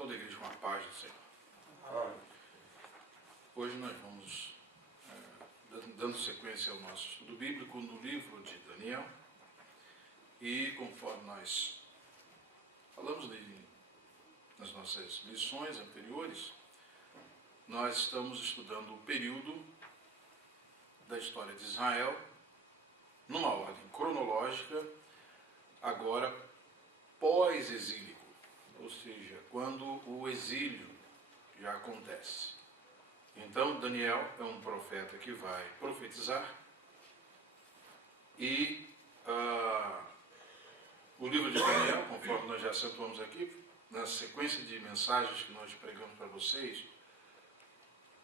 Saúde a igreja com a paz do Senhor. Hoje nós vamos dando sequência ao nosso estudo bíblico no livro de Daniel. E conforme nós falamos nas nossas lições anteriores, nós estamos estudando o período da história de Israel numa ordem cronológica, agora pós-exílico, ou seja, quando o exílio já acontece. Então, Daniel é um profeta que vai profetizar e o livro de Daniel, conforme nós já acentuamos aqui, na sequência de mensagens que nós pregamos para vocês,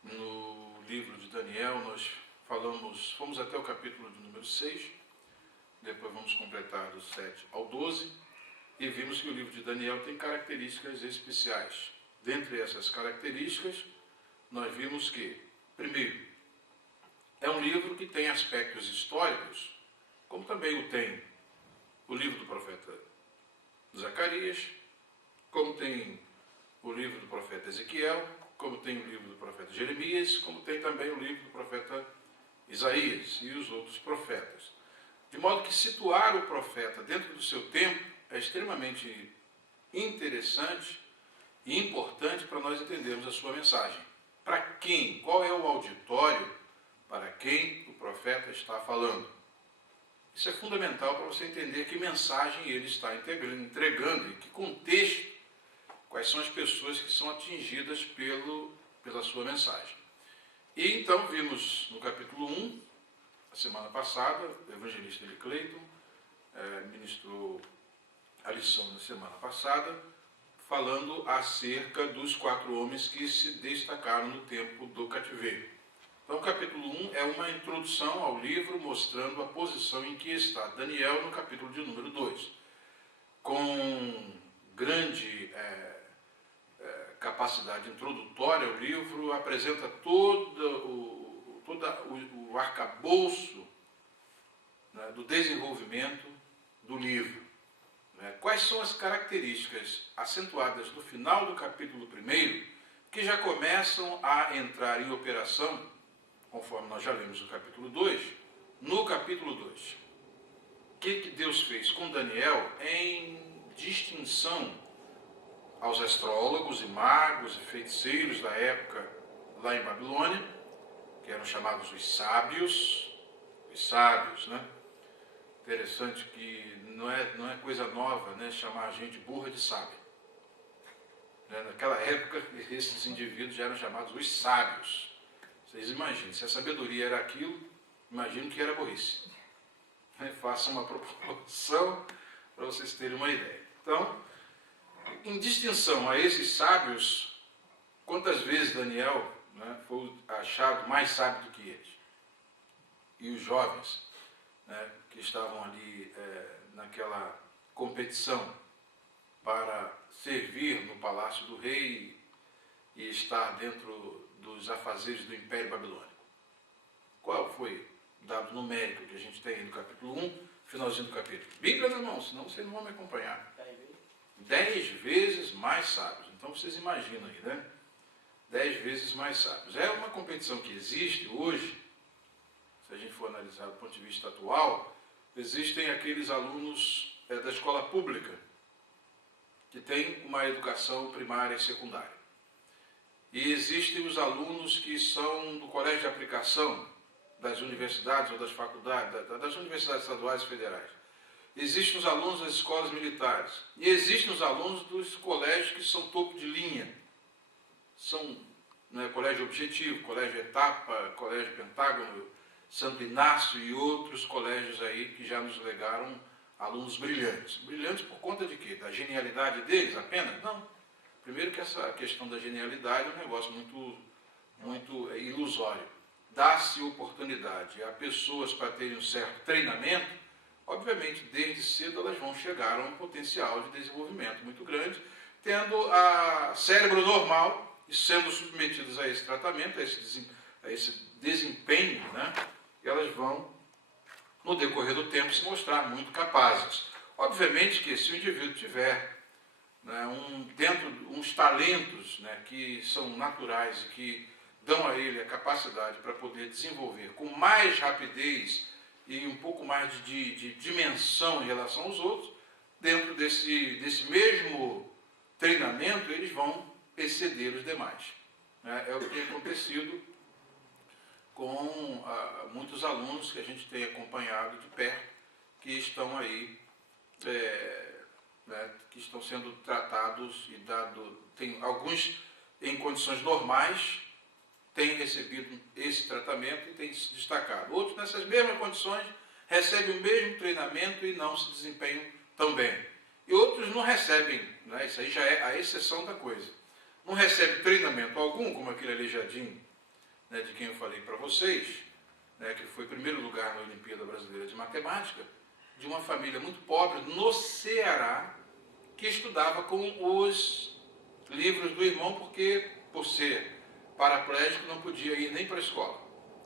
no livro de Daniel nós fomos até o capítulo de número 6, depois vamos completar do 7 ao 12, e vimos que o livro de Daniel tem características especiais. Dentre essas características, nós vimos que, primeiro, é um livro que tem aspectos históricos, como também o tem o livro do profeta Zacarias, como tem o livro do profeta Ezequiel, como tem o livro do profeta Jeremias, como tem também o livro do profeta Isaías e os outros profetas. De modo que situar o profeta dentro do seu tempo é extremamente interessante e importante para nós entendermos a sua mensagem. Para quem? Qual é o auditório para quem o profeta está falando? Isso é fundamental para você entender que mensagem ele está entregando e que contexto, quais são as pessoas que são atingidas pela sua mensagem. E então vimos no capítulo 1, a semana passada, o evangelista Eli Clayton ministrou a lição da semana passada, falando acerca dos 4 homens que se destacaram no tempo do cativeiro. Então, o capítulo 1 é uma introdução ao livro, mostrando a posição em que está Daniel no capítulo de número 2. Com grande capacidade introdutória, o livro apresenta todo o arcabouço, né, do desenvolvimento do livro. Quais são as características acentuadas no final do capítulo 1 que já começam a entrar em operação, conforme nós já lemos no capítulo 2, no capítulo 2. O que Deus fez com Daniel em distinção aos astrólogos e magos e feiticeiros da época lá em Babilônia, que eram chamados os sábios, né? Interessante que não é coisa nova, né, chamar a gente burra de sábia. Naquela época, esses indivíduos já eram chamados os sábios. Vocês imaginem, se a sabedoria era aquilo, imaginem que era burrice. Façam uma proporção para vocês terem uma ideia. Então, em distinção a esses sábios, quantas vezes Daniel, né, foi achado mais sábio do que eles? E os jovens, né, que estavam ali naquela competição para servir no palácio do rei e estar dentro dos afazeres do Império Babilônico. Qual foi o dado numérico que a gente tem aí no capítulo 1, finalzinho do capítulo? Bíblia na mão, senão vocês não vão me acompanhar. 10 vezes mais sábios. Então vocês imaginam aí, né? 10 vezes mais sábios. É uma competição que existe hoje, se a gente for analisar do ponto de vista atual. Existem aqueles alunos da escola pública que têm uma educação primária e secundária. E existem os alunos que são do colégio de aplicação das universidades ou das faculdades, das universidades estaduais e federais. Existem os alunos das escolas militares. E existem os alunos dos colégios que são topo de linha. São, né, colégio Objetivo, colégio Etapa, colégio Pentágono, Santo Inácio e outros colégios aí que já nos legaram alunos brilhantes. Brilhantes por conta de quê? Da genialidade deles apenas? Não. Primeiro que essa questão da genialidade é um negócio muito ilusório. Dá-se oportunidade a pessoas para terem um certo treinamento, obviamente desde cedo elas vão chegar a um potencial de desenvolvimento muito grande, tendo a cérebro normal e sendo submetidas a esse tratamento, a esse desempenho, né? Elas vão, no decorrer do tempo, se mostrar muito capazes. Obviamente que se o indivíduo tiver né, uns talentos, né, que são naturais e que dão a ele a capacidade para poder desenvolver com mais rapidez e um pouco mais de dimensão em relação aos outros, dentro desse mesmo treinamento, eles vão exceder os demais. É o que tem acontecido com muitos alunos que a gente tem acompanhado de perto, que estão aí, né, que estão sendo tratados e tem alguns em condições normais, têm recebido esse tratamento e têm se destacado. Outros, nessas mesmas condições, recebem o mesmo treinamento e não se desempenham tão bem. E outros não recebem, né? Isso aí já é a exceção da coisa. Não recebe treinamento algum, como aquele aleijadinho, né, de quem eu falei para vocês, né, que foi primeiro lugar na Olimpíada Brasileira de Matemática, de uma família muito pobre no Ceará, que estudava com os livros do irmão, porque, por ser paraplégico, não podia ir nem para a escola.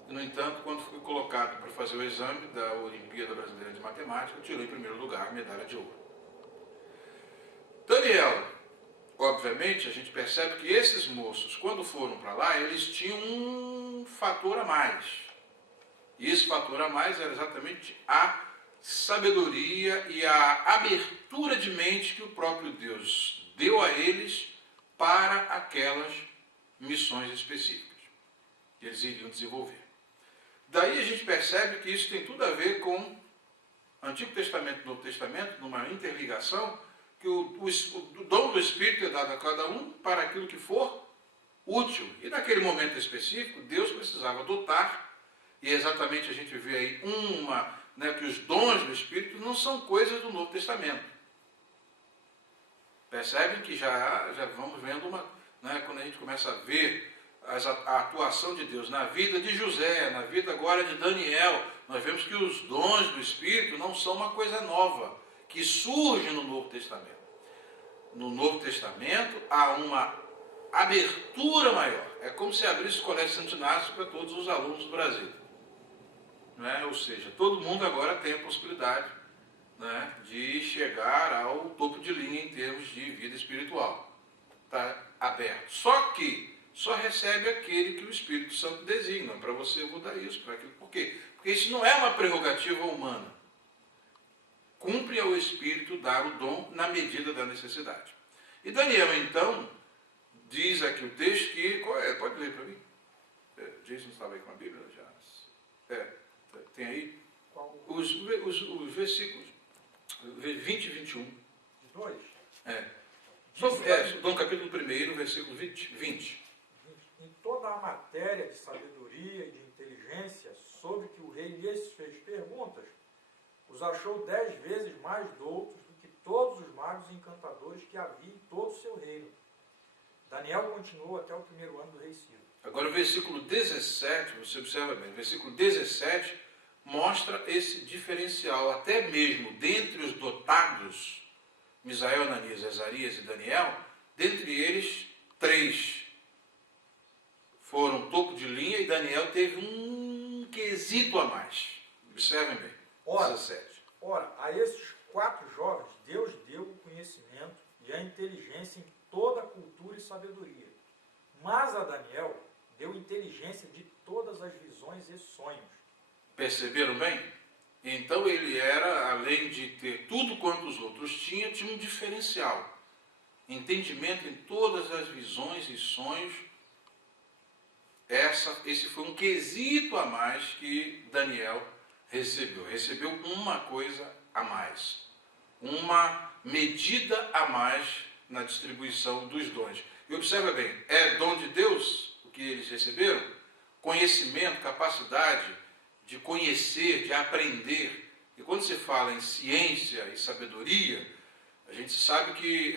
E, no entanto, quando fui colocado para fazer o exame da Olimpíada Brasileira de Matemática, eu tirei em primeiro lugar a medalha de ouro. Daniel, obviamente, a gente percebe que esses moços, quando foram para lá, eles tinham um fator a mais. E esse fator a mais era exatamente a sabedoria e a abertura de mente que o próprio Deus deu a eles para aquelas missões específicas que eles iriam desenvolver. Daí a gente percebe que isso tem tudo a ver com Antigo Testamento e Novo Testamento, numa interligação, que o dom do Espírito é dado a cada um para aquilo que for útil. E naquele momento específico, Deus precisava dotar, e exatamente a gente vê aí que os dons do Espírito não são coisas do Novo Testamento. Percebem que já vamos vendo quando a gente começa a ver a atuação de Deus na vida de José, na vida agora de Daniel, nós vemos que os dons do Espírito não são uma coisa nova, que surge no Novo Testamento. No Novo Testamento há uma abertura maior. É como se abrisse o Colégio Santo Inácio para todos os alunos do Brasil. Ou seja, todo mundo agora tem a possibilidade, né, de chegar ao topo de linha em termos de vida espiritual. Está aberto. Só que só recebe aquele que o Espírito Santo designa. Para você eu vou dar isso, para aquilo. Por quê? Porque isso não é uma prerrogativa humana. Cumpre ao Espírito dar o dom na medida da necessidade. E Daniel, então, diz aqui o texto que... pode ler para mim? Jason estava aí com a Bíblia? Já. Tem aí? Os versículos 20 e 21. Os dois? No capítulo 1, versículo 20. Em toda a matéria de sabedoria e de inteligência sobre que o rei lhes fez perguntas, os achou 10 vezes mais doutos do que todos os magos e encantadores que havia em todo o seu reino. Daniel continuou até o primeiro ano do rei Ciro. Agora o versículo 17, você observa bem, o versículo 17 mostra esse diferencial, até mesmo dentre os dotados, Misael, Ananias, Azarias e Daniel, dentre eles, 3 foram topo de linha e Daniel teve um quesito a mais. Observem bem, 17. Ora, a esses 4 jovens, Deus deu o conhecimento e a inteligência em toda a cultura e sabedoria. Mas a Daniel deu inteligência de todas as visões e sonhos. Perceberam bem? Então ele era, além de ter tudo quanto os outros tinham, tinha um diferencial. Entendimento em todas as visões e sonhos. Esse foi um quesito a mais que Daniel recebeu. Recebeu uma coisa a mais. Uma medida a mais na distribuição dos dons. E observa bem, é dom de Deus o que eles receberam? Conhecimento, capacidade de conhecer, de aprender. E quando se fala em ciência e sabedoria, a gente sabe que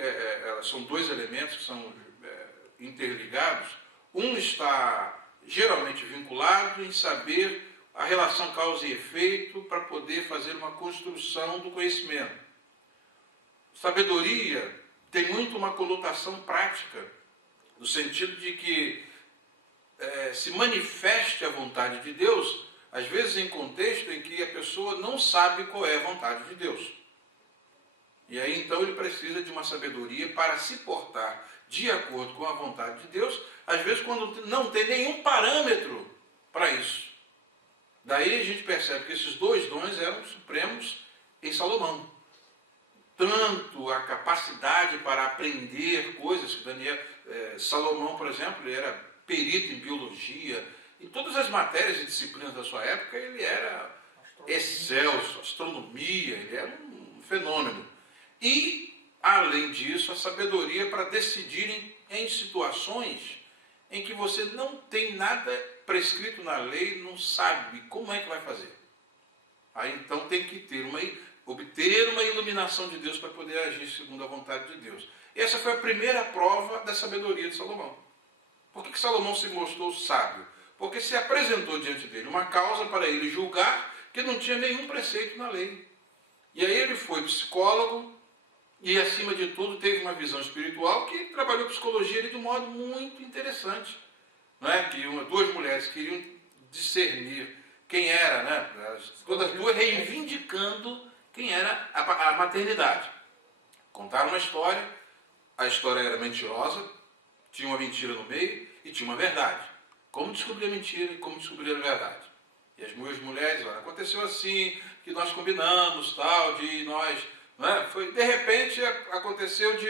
são 2 elementos que são interligados. Um está geralmente vinculado em saber a relação causa e efeito para poder fazer uma construção do conhecimento. Sabedoria tem muito uma conotação prática, no sentido de que se manifeste a vontade de Deus, às vezes em contexto em que a pessoa não sabe qual é a vontade de Deus. E aí então ele precisa de uma sabedoria para se portar de acordo com a vontade de Deus, às vezes quando não tem nenhum parâmetro para isso. Daí a gente percebe que esses dois dons eram supremos em Salomão. Tanto a capacidade para aprender coisas, que Salomão, por exemplo, ele era perito em biologia, em todas as matérias e disciplinas da sua época, ele era excelso, astronomia, ele era um fenômeno. E, além disso, a sabedoria para decidir em situações em que você não tem nada prescrito na lei, não sabe como é que vai fazer. Aí então tem que obter uma iluminação de Deus para poder agir segundo a vontade de Deus. E essa foi a primeira prova da sabedoria de Salomão. Por que Salomão se mostrou sábio? Porque se apresentou diante dele uma causa para ele julgar que não tinha nenhum preceito na lei. E aí ele foi psicólogo e, acima de tudo, teve uma visão espiritual que trabalhou psicologia de um modo muito interessante. Não é? Que duas mulheres queriam discernir quem era, né? Todas duas reivindicando quem era a maternidade. Contaram uma história, a história era mentirosa, tinha uma mentira no meio e tinha uma verdade. Como descobrir a mentira e como descobrir a verdade? E as duas mulheres, olha, aconteceu assim, que nós combinamos, tal, de nós... Não é? De repente aconteceu de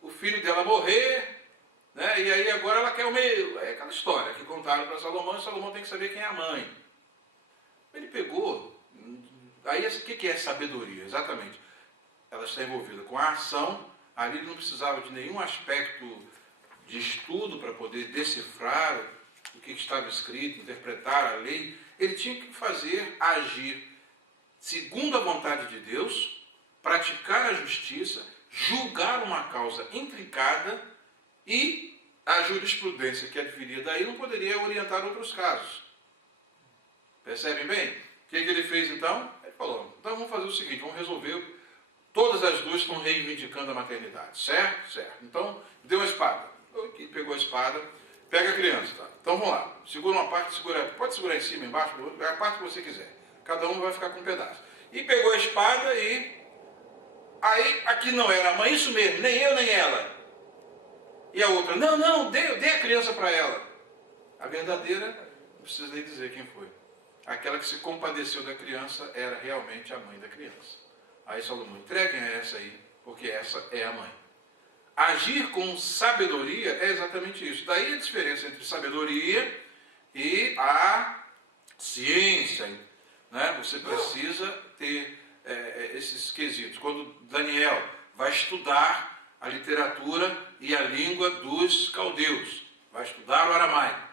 o filho dela morrer, né? E aí agora ela quer o meio. É aquela história que contaram para Salomão, e Salomão tem que saber quem é a mãe. Ele pegou... Aí o que é sabedoria? Exatamente. Ela está envolvida com a ação, ali ele não precisava de nenhum aspecto de estudo para poder decifrar o que estava escrito, interpretar a lei. Ele tinha que agir segundo a vontade de Deus, praticar a justiça, julgar uma causa intrincada e a jurisprudência que adviria daí não poderia orientar outros casos. Percebem bem? O que ele fez então? Ele falou, então vamos fazer o seguinte, vamos resolver. Todas as duas estão reivindicando a maternidade, certo? Certo. Então, deu a espada. Pegou a espada, pega a criança. Tá? Então vamos lá, segura uma parte, pode segurar em cima, embaixo, a parte que você quiser. Cada um vai ficar com um pedaço. E pegou a espada e... Aí, aqui não era a mãe, isso mesmo, nem eu nem ela. E a outra, não, dê a criança para ela. A verdadeira, não precisa nem dizer quem foi. Aquela que se compadeceu da criança era realmente a mãe da criança. Aí Salomão, entreguem a essa aí, porque essa é a mãe. Agir com sabedoria é exatamente isso. Daí a diferença entre sabedoria e a ciência. Né? Você precisa ter esses quesitos. Quando Daniel vai estudar a literatura e a língua dos caldeus, vai estudar o aramaico,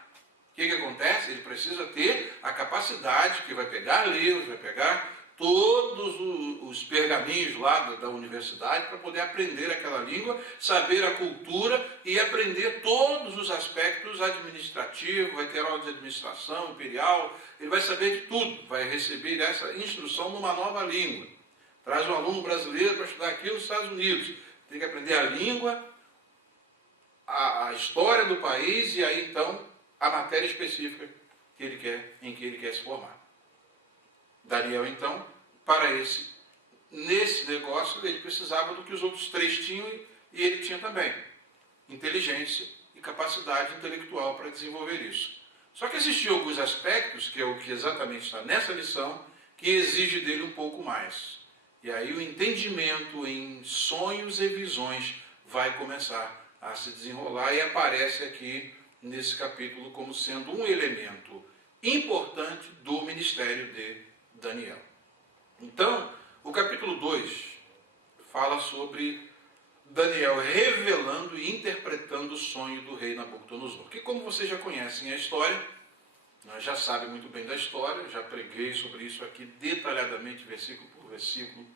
o que acontece? Ele precisa ter a capacidade que vai pegar livros, vai pegar todos os pergaminhos lá da universidade para poder aprender aquela língua, saber a cultura e aprender todos os aspectos administrativos, vai ter aula de administração imperial, ele vai saber de tudo, vai receber essa instrução numa nova língua. Traz um aluno brasileiro para estudar aqui nos Estados Unidos, tem que aprender a língua, a história do país e aí então a matéria específica em que ele quer se formar. Daniel, então, nesse negócio, ele precisava do que os outros três tinham e ele tinha também. Inteligência e capacidade intelectual para desenvolver isso. Só que existiam alguns aspectos, que é o que exatamente está nessa lição, que exige dele um pouco mais. E aí o entendimento em sonhos e visões vai começar a se desenrolar e aparece aqui nesse capítulo como sendo um elemento importante do ministério de Daniel. Então, o capítulo 2 fala sobre Daniel revelando e interpretando o sonho do rei Nabucodonosor, que, como vocês já conhecem a história, já sabem muito bem da história, já preguei sobre isso aqui detalhadamente, versículo por versículo,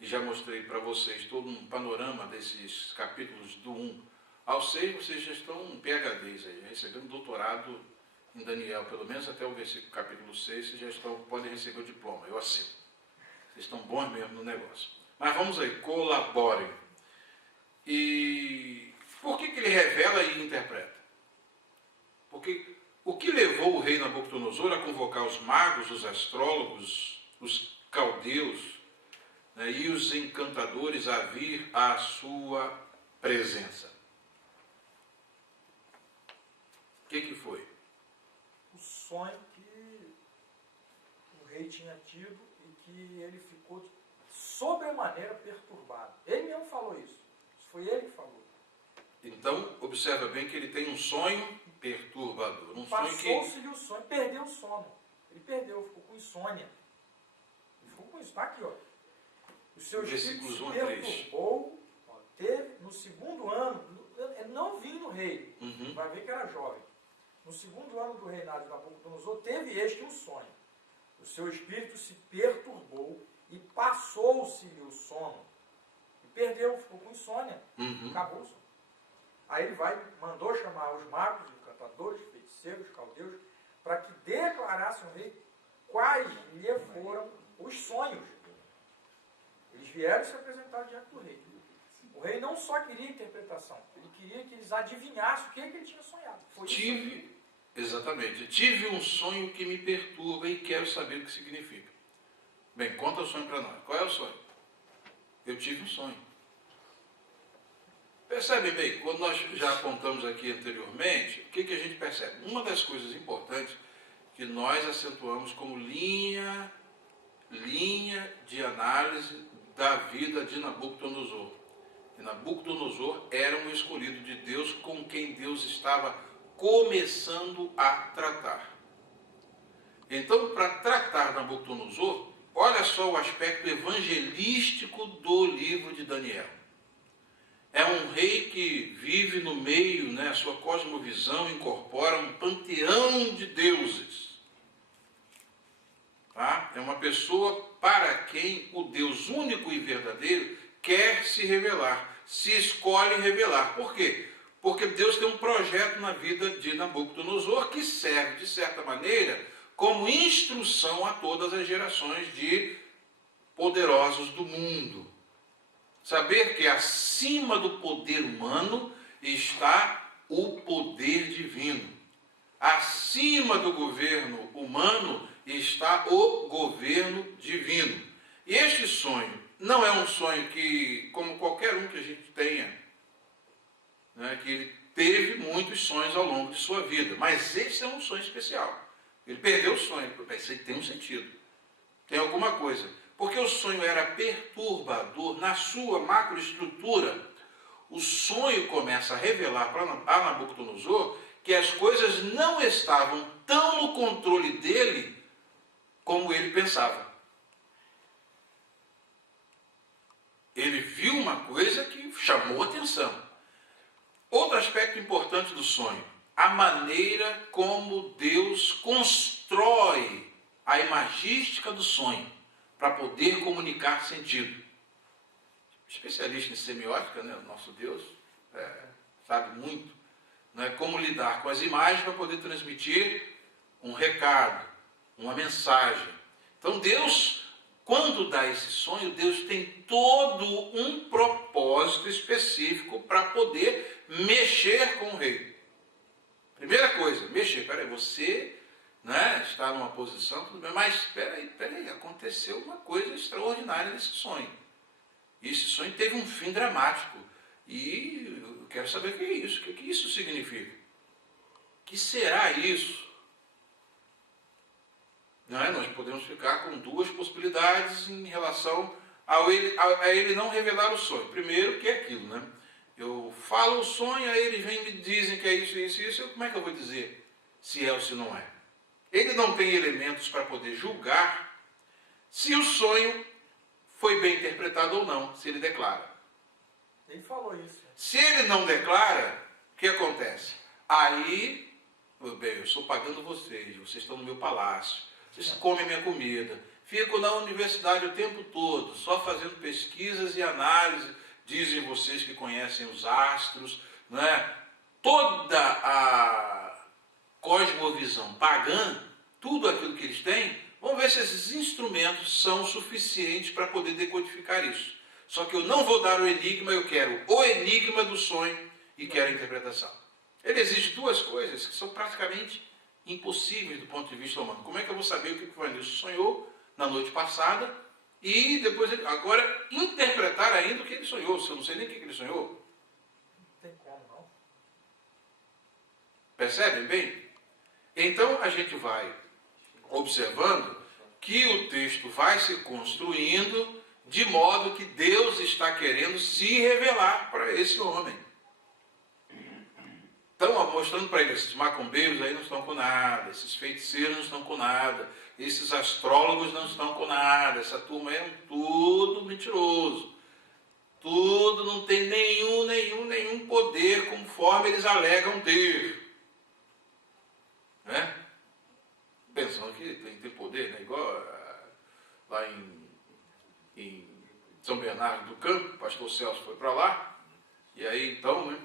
e já mostrei para vocês todo um panorama desses capítulos do 1 ao 6, vocês já estão PhDs aí, recebendo doutorado em Daniel, pelo menos até o versículo capítulo 6, vocês já podem receber o diploma, eu assino. Vocês estão bons mesmo no negócio. Mas vamos aí, colaborem. E por que ele revela e interpreta? Porque o que levou o rei Nabucodonosor a convocar os magos, os astrólogos, os caldeus, né, e os encantadores a vir à sua presença. O que foi? O sonho que o rei tinha tido e que ele ficou sobremaneira perturbado. Ele mesmo falou isso. Foi ele que falou. Então, observa bem que ele tem um sonho perturbador. Um sonho que... Passou-se-lhe o sonho, perdeu o sono. Ele perdeu, ficou com insônia. Ele ficou com isso. Está aqui, ó. O seu espírito se perturbou, ó, teve no segundo ano, não vinha no rei, vai ver que era jovem. No segundo ano do reinado de Nabucodonosor, teve este um sonho. O seu espírito se perturbou e passou-se-lhe o sono. E perdeu, ficou com insônia. Acabou o sono. Aí ele mandou chamar os magos, encantadores, feiticeiros, caldeus, para que declarassem ao rei quais lhe foram os sonhos. Eles vieram se apresentar diante do rei. O rei não só queria interpretação, ele queria que eles adivinhassem o que ele tinha sonhado. Exatamente. Tive um sonho que me perturba e quero saber o que significa. Bem, conta o sonho para nós. Qual é o sonho? Eu tive um sonho. Percebe bem, quando nós já apontamos aqui anteriormente, o que a gente percebe? Uma das coisas importantes que nós acentuamos como linha de análise da vida de Nabucodonosor. E Nabucodonosor era um escolhido de Deus com quem Deus estava começando a tratar. Então, para tratar Nabucodonosor, olha só o aspecto evangelístico do livro de Daniel. É um rei que vive no meio, né, a sua cosmovisão incorpora um panteão de deuses. Tá? É uma pessoa para quem o Deus único e verdadeiro quer se revelar, se escolhe revelar. Por quê? Porque Deus tem um projeto na vida de Nabucodonosor que serve, de certa maneira, como instrução a todas as gerações de poderosos do mundo. Saber que acima do poder humano está o poder divino. Acima do governo humano está o governo divino. E este sonho não é um sonho que, como qualquer um que a gente tenha, né, que ele teve muitos sonhos ao longo de sua vida, mas esse é um sonho especial. Ele perdeu o sonho, isso aí tem um sentido, tem alguma coisa. Porque o sonho era perturbador na sua macroestrutura. O sonho começa a revelar para Nabucodonosor que as coisas não estavam tão no controle dele como ele pensava. Ele viu uma coisa que chamou atenção. Outro aspecto importante do sonho, a maneira como Deus constrói a imagística do sonho para poder comunicar sentido. Especialista em semiótica, né? O nosso Deus sabe muito, né? Como lidar com as imagens para poder transmitir um recado, uma mensagem. Então Deus, quando dá esse sonho, Deus tem todo um propósito específico para poder mexer com o rei. Primeira coisa, mexer. Peraí, você... né, está numa posição, tudo bem, mas espera aí, aconteceu uma coisa extraordinária nesse sonho. E esse sonho teve um fim dramático. E eu quero saber o que é isso, o que isso significa. O que será isso? Não é? Nós podemos ficar com duas possibilidades em relação a ele não revelar o sonho. Primeiro, que é aquilo, né? Eu falo o sonho, aí eles vêm e me dizem que é isso, como é que eu vou dizer se é ou se não é? Ele não tem elementos para poder julgar se o sonho foi bem interpretado ou não, se ele declara. Ele falou isso. Se ele não declara, o que acontece? Aí, bem, eu estou pagando vocês estão no meu palácio, vocês comem minha comida, fico na universidade o tempo todo, só fazendo pesquisas e análise, dizem vocês que conhecem os astros, né? Toda a cosmovisão pagã, tudo aquilo que eles têm, vamos ver se esses instrumentos são suficientes para poder decodificar isso. Só que eu não vou dar o enigma, eu quero o enigma do sonho e quero a interpretação. Ele exige duas coisas que são praticamente impossíveis do ponto de vista humano. Como é que eu vou saber o que o Vanilson sonhou na noite passada E depois, agora, interpretar ainda o que ele sonhou. Se eu não sei nem o que ele sonhou. Não tem como, não. Percebem bem? Então, a gente vai observando que o texto vai se construindo de modo que Deus está querendo se revelar para esse homem. Então, mostrando para ele, esses macumbeiros aí não estão com nada, esses feiticeiros não estão com nada, esses astrólogos não estão com nada, essa turma aí é tudo mentiroso. Tudo não tem nenhum poder conforme eles alegam ter. Né? Pensando que tem poder, né? Igual lá em São Bernardo do Campo, o pastor Celso foi para lá, e aí então, né,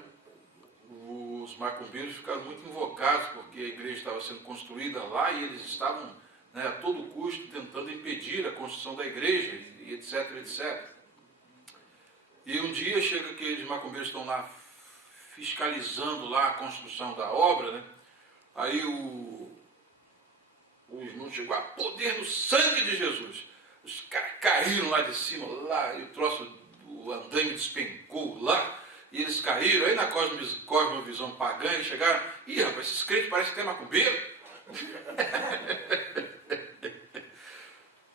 os macumbeiros ficaram muito invocados, porque a igreja estava sendo construída lá e eles estavam, né, a todo custo tentando impedir a construção da igreja, e etc, etc. E um dia chega aqueles macumbeiros estão lá fiscalizando lá a construção da obra, né? Aí o irmão chegou, poder no sangue de Jesus. Os caras caíram lá de cima, lá, e o troço, o andaime despencou lá, e eles caíram. Aí na cosmovisão pagã, eles chegaram, ih, rapaz, esses crentes parecem que é macumbeiro.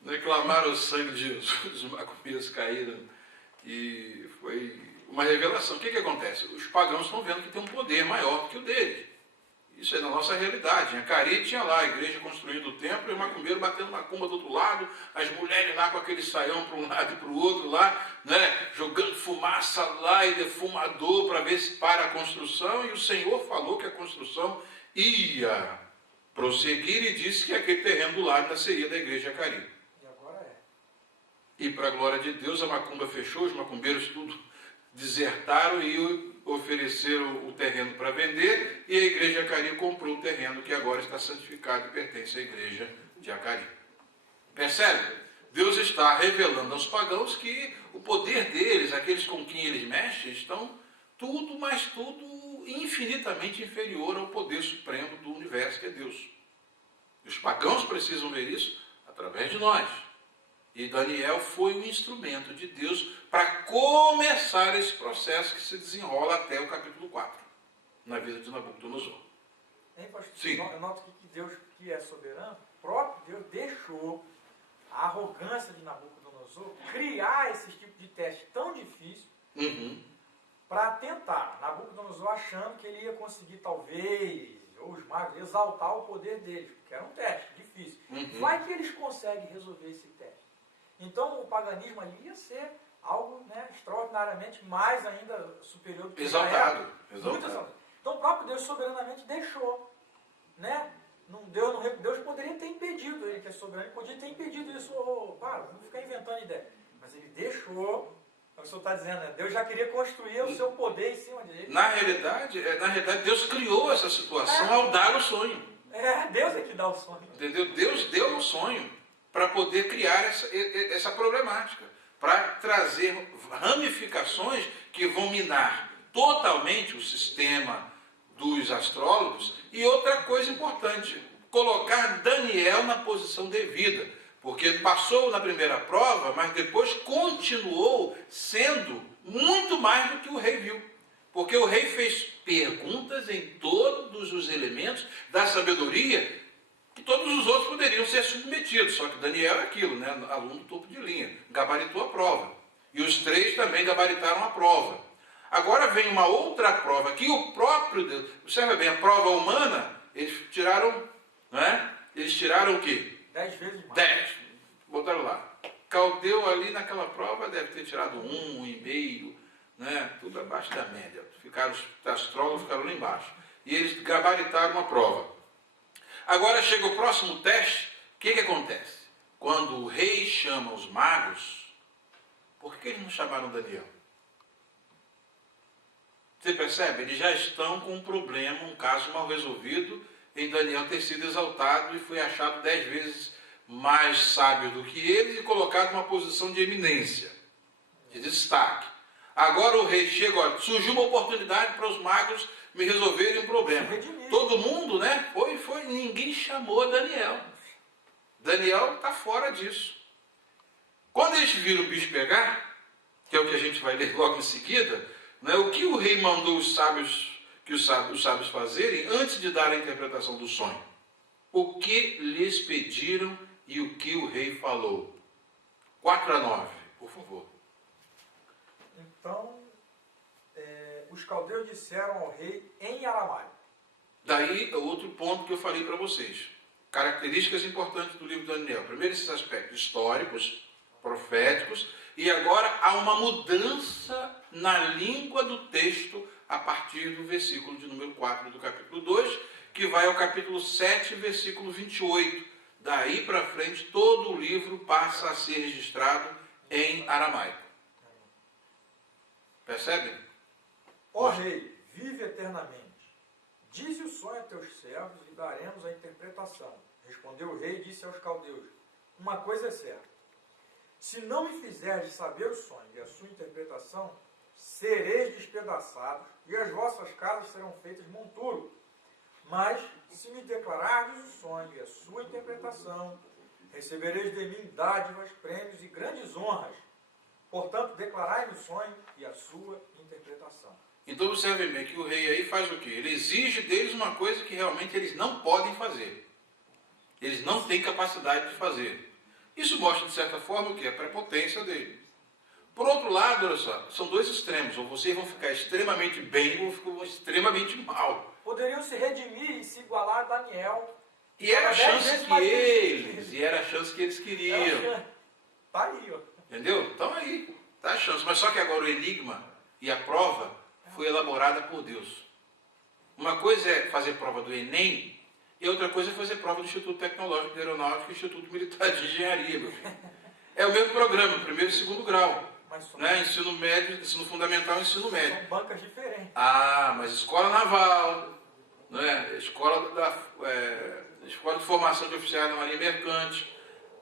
Reclamaram o sangue de Jesus, os macumbeiros caíram. E foi uma revelação. O que acontece? Os pagãos estão vendo que tem um poder maior do que o deles. Isso é na nossa realidade. Em Acari tinha lá a igreja construindo o templo e o macumbeiro batendo macumba do outro lado, as mulheres lá com aquele saião para um lado e para o outro lá, né, jogando fumaça lá e defumador para ver se para a construção. E o Senhor falou que a construção ia prosseguir e disse que aquele terreno do lado seria da igreja de Acari. E agora é. E para a glória de Deus, a macumba fechou, os macumbeiros tudo desertaram e ofereceram o terreno para vender, e a igreja de Acari comprou o terreno que agora está santificado e pertence à igreja de Acari. Percebe? Deus está revelando aos pagãos que o poder deles, aqueles com quem eles mexem, estão tudo, mas tudo infinitamente inferior ao poder supremo do universo, que é Deus. E os pagãos precisam ver isso através de nós. E Daniel foi o instrumento de Deus para começar esse processo que se desenrola até o capítulo 4, na vida de Nabucodonosor. Hein, pastor? Sim. Eu noto que Deus, que é soberano, o próprio Deus deixou a arrogância de Nabucodonosor criar esse tipo de teste tão difícil para tentar. Nabucodonosor achando que ele ia conseguir, talvez, ou os magos, exaltar o poder deles, porque era um teste difícil. Vai que eles conseguem resolver esse teste. Então o paganismo ali ia ser algo, né, extraordinariamente mais ainda superior do que exaltado. Então o próprio Deus soberanamente deixou, né? Deus poderia ter impedido, ele que é soberano, ele podia ter impedido isso. Vamos ficar inventando ideia. Mas ele deixou, o senhor está dizendo, né? Deus já queria construir o seu poder em cima dele. Na realidade, Deus criou essa situação ao dar o sonho. Deus é que dá o sonho. Entendeu? Deus deu o sonho para poder criar essa problemática, para trazer ramificações que vão minar totalmente o sistema dos astrólogos. E outra coisa importante, colocar Daniel na posição devida, porque ele passou na primeira prova, mas depois continuou sendo muito mais do que o rei viu. Porque o rei fez perguntas em todos os elementos da sabedoria que todos os outros poderiam ser submetidos, só que Daniel é aquilo, né? Aluno topo de linha, gabaritou a prova. E os três também gabaritaram a prova. Agora vem uma outra prova, que o próprio Deus, observa bem, a prova humana, eles tiraram, né? Eles tiraram o quê? 10 vezes mais. 10. Botaram lá. Caldeu ali naquela prova deve ter tirado 1,5, né? Tudo abaixo da média. Os astrólogos ficaram lá embaixo. E eles gabaritaram a prova. Agora chega o próximo teste, o que acontece? Quando o rei chama os magos, por que eles não chamaram Daniel? Você percebe? Eles já estão com um problema, um caso mal resolvido, em Daniel ter sido exaltado e foi achado 10 vezes mais sábio do que eles e colocado numa posição de eminência, de destaque. Agora o rei chega, olha, surgiu uma oportunidade para os magos me resolverem um problema. Todo mundo, né? Foi, ninguém chamou Daniel. Daniel está fora disso. Quando eles viram o bicho pegar, que é o que a gente vai ler logo em seguida, né, o que o rei mandou os sábios fazerem antes de dar a interpretação do sonho? O que lhes pediram e o que o rei falou? 4-9, por favor. Então, os caldeus disseram ao rei em aramaico. Daí, outro ponto que eu falei para vocês. Características importantes do livro de Daniel. Primeiro, esses aspectos históricos, proféticos, e agora há uma mudança na língua do texto a partir do versículo de número 4 do capítulo 2, que vai ao capítulo 7, versículo 28. Daí para frente, todo o livro passa a ser registrado em aramaico. Percebem? Ó rei, vive eternamente. Dize o sonho a teus servos e daremos a interpretação. Respondeu o rei e disse aos caldeus: uma coisa é certa. Se não me fizerdes saber o sonho e a sua interpretação, sereis despedaçados e as vossas casas serão feitas monturo. Mas, se me declarardes o sonho e a sua interpretação, recebereis de mim dádivas, prêmios e grandes honras. Portanto, declarai-me o sonho e a sua interpretação. Então, observem bem que o rei aí faz o quê? Ele exige deles uma coisa que realmente eles não podem fazer. Eles não têm capacidade de fazer. Isso mostra, de certa forma, o que? A prepotência dele. Por outro lado, olha só, são dois extremos. Ou vocês vão ficar extremamente bem ou ficam extremamente mal. Poderiam se redimir e se igualar a Daniel. E era a chance que eles queriam. Está aí, ó. Entendeu? Então aí, tá a chance. Mas só que agora o enigma e a prova foi elaborada por Deus. Uma coisa é fazer prova do Enem e outra coisa é fazer prova do Instituto Tecnológico de Aeronáutica e Instituto Militar de Engenharia, meu filho. É o mesmo programa, primeiro e segundo grau. Né? Ensino médio, ensino fundamental e ensino médio. São bancas diferentes. Ah, mas escola naval, né? Escola de formação de oficiais da Marinha Mercante.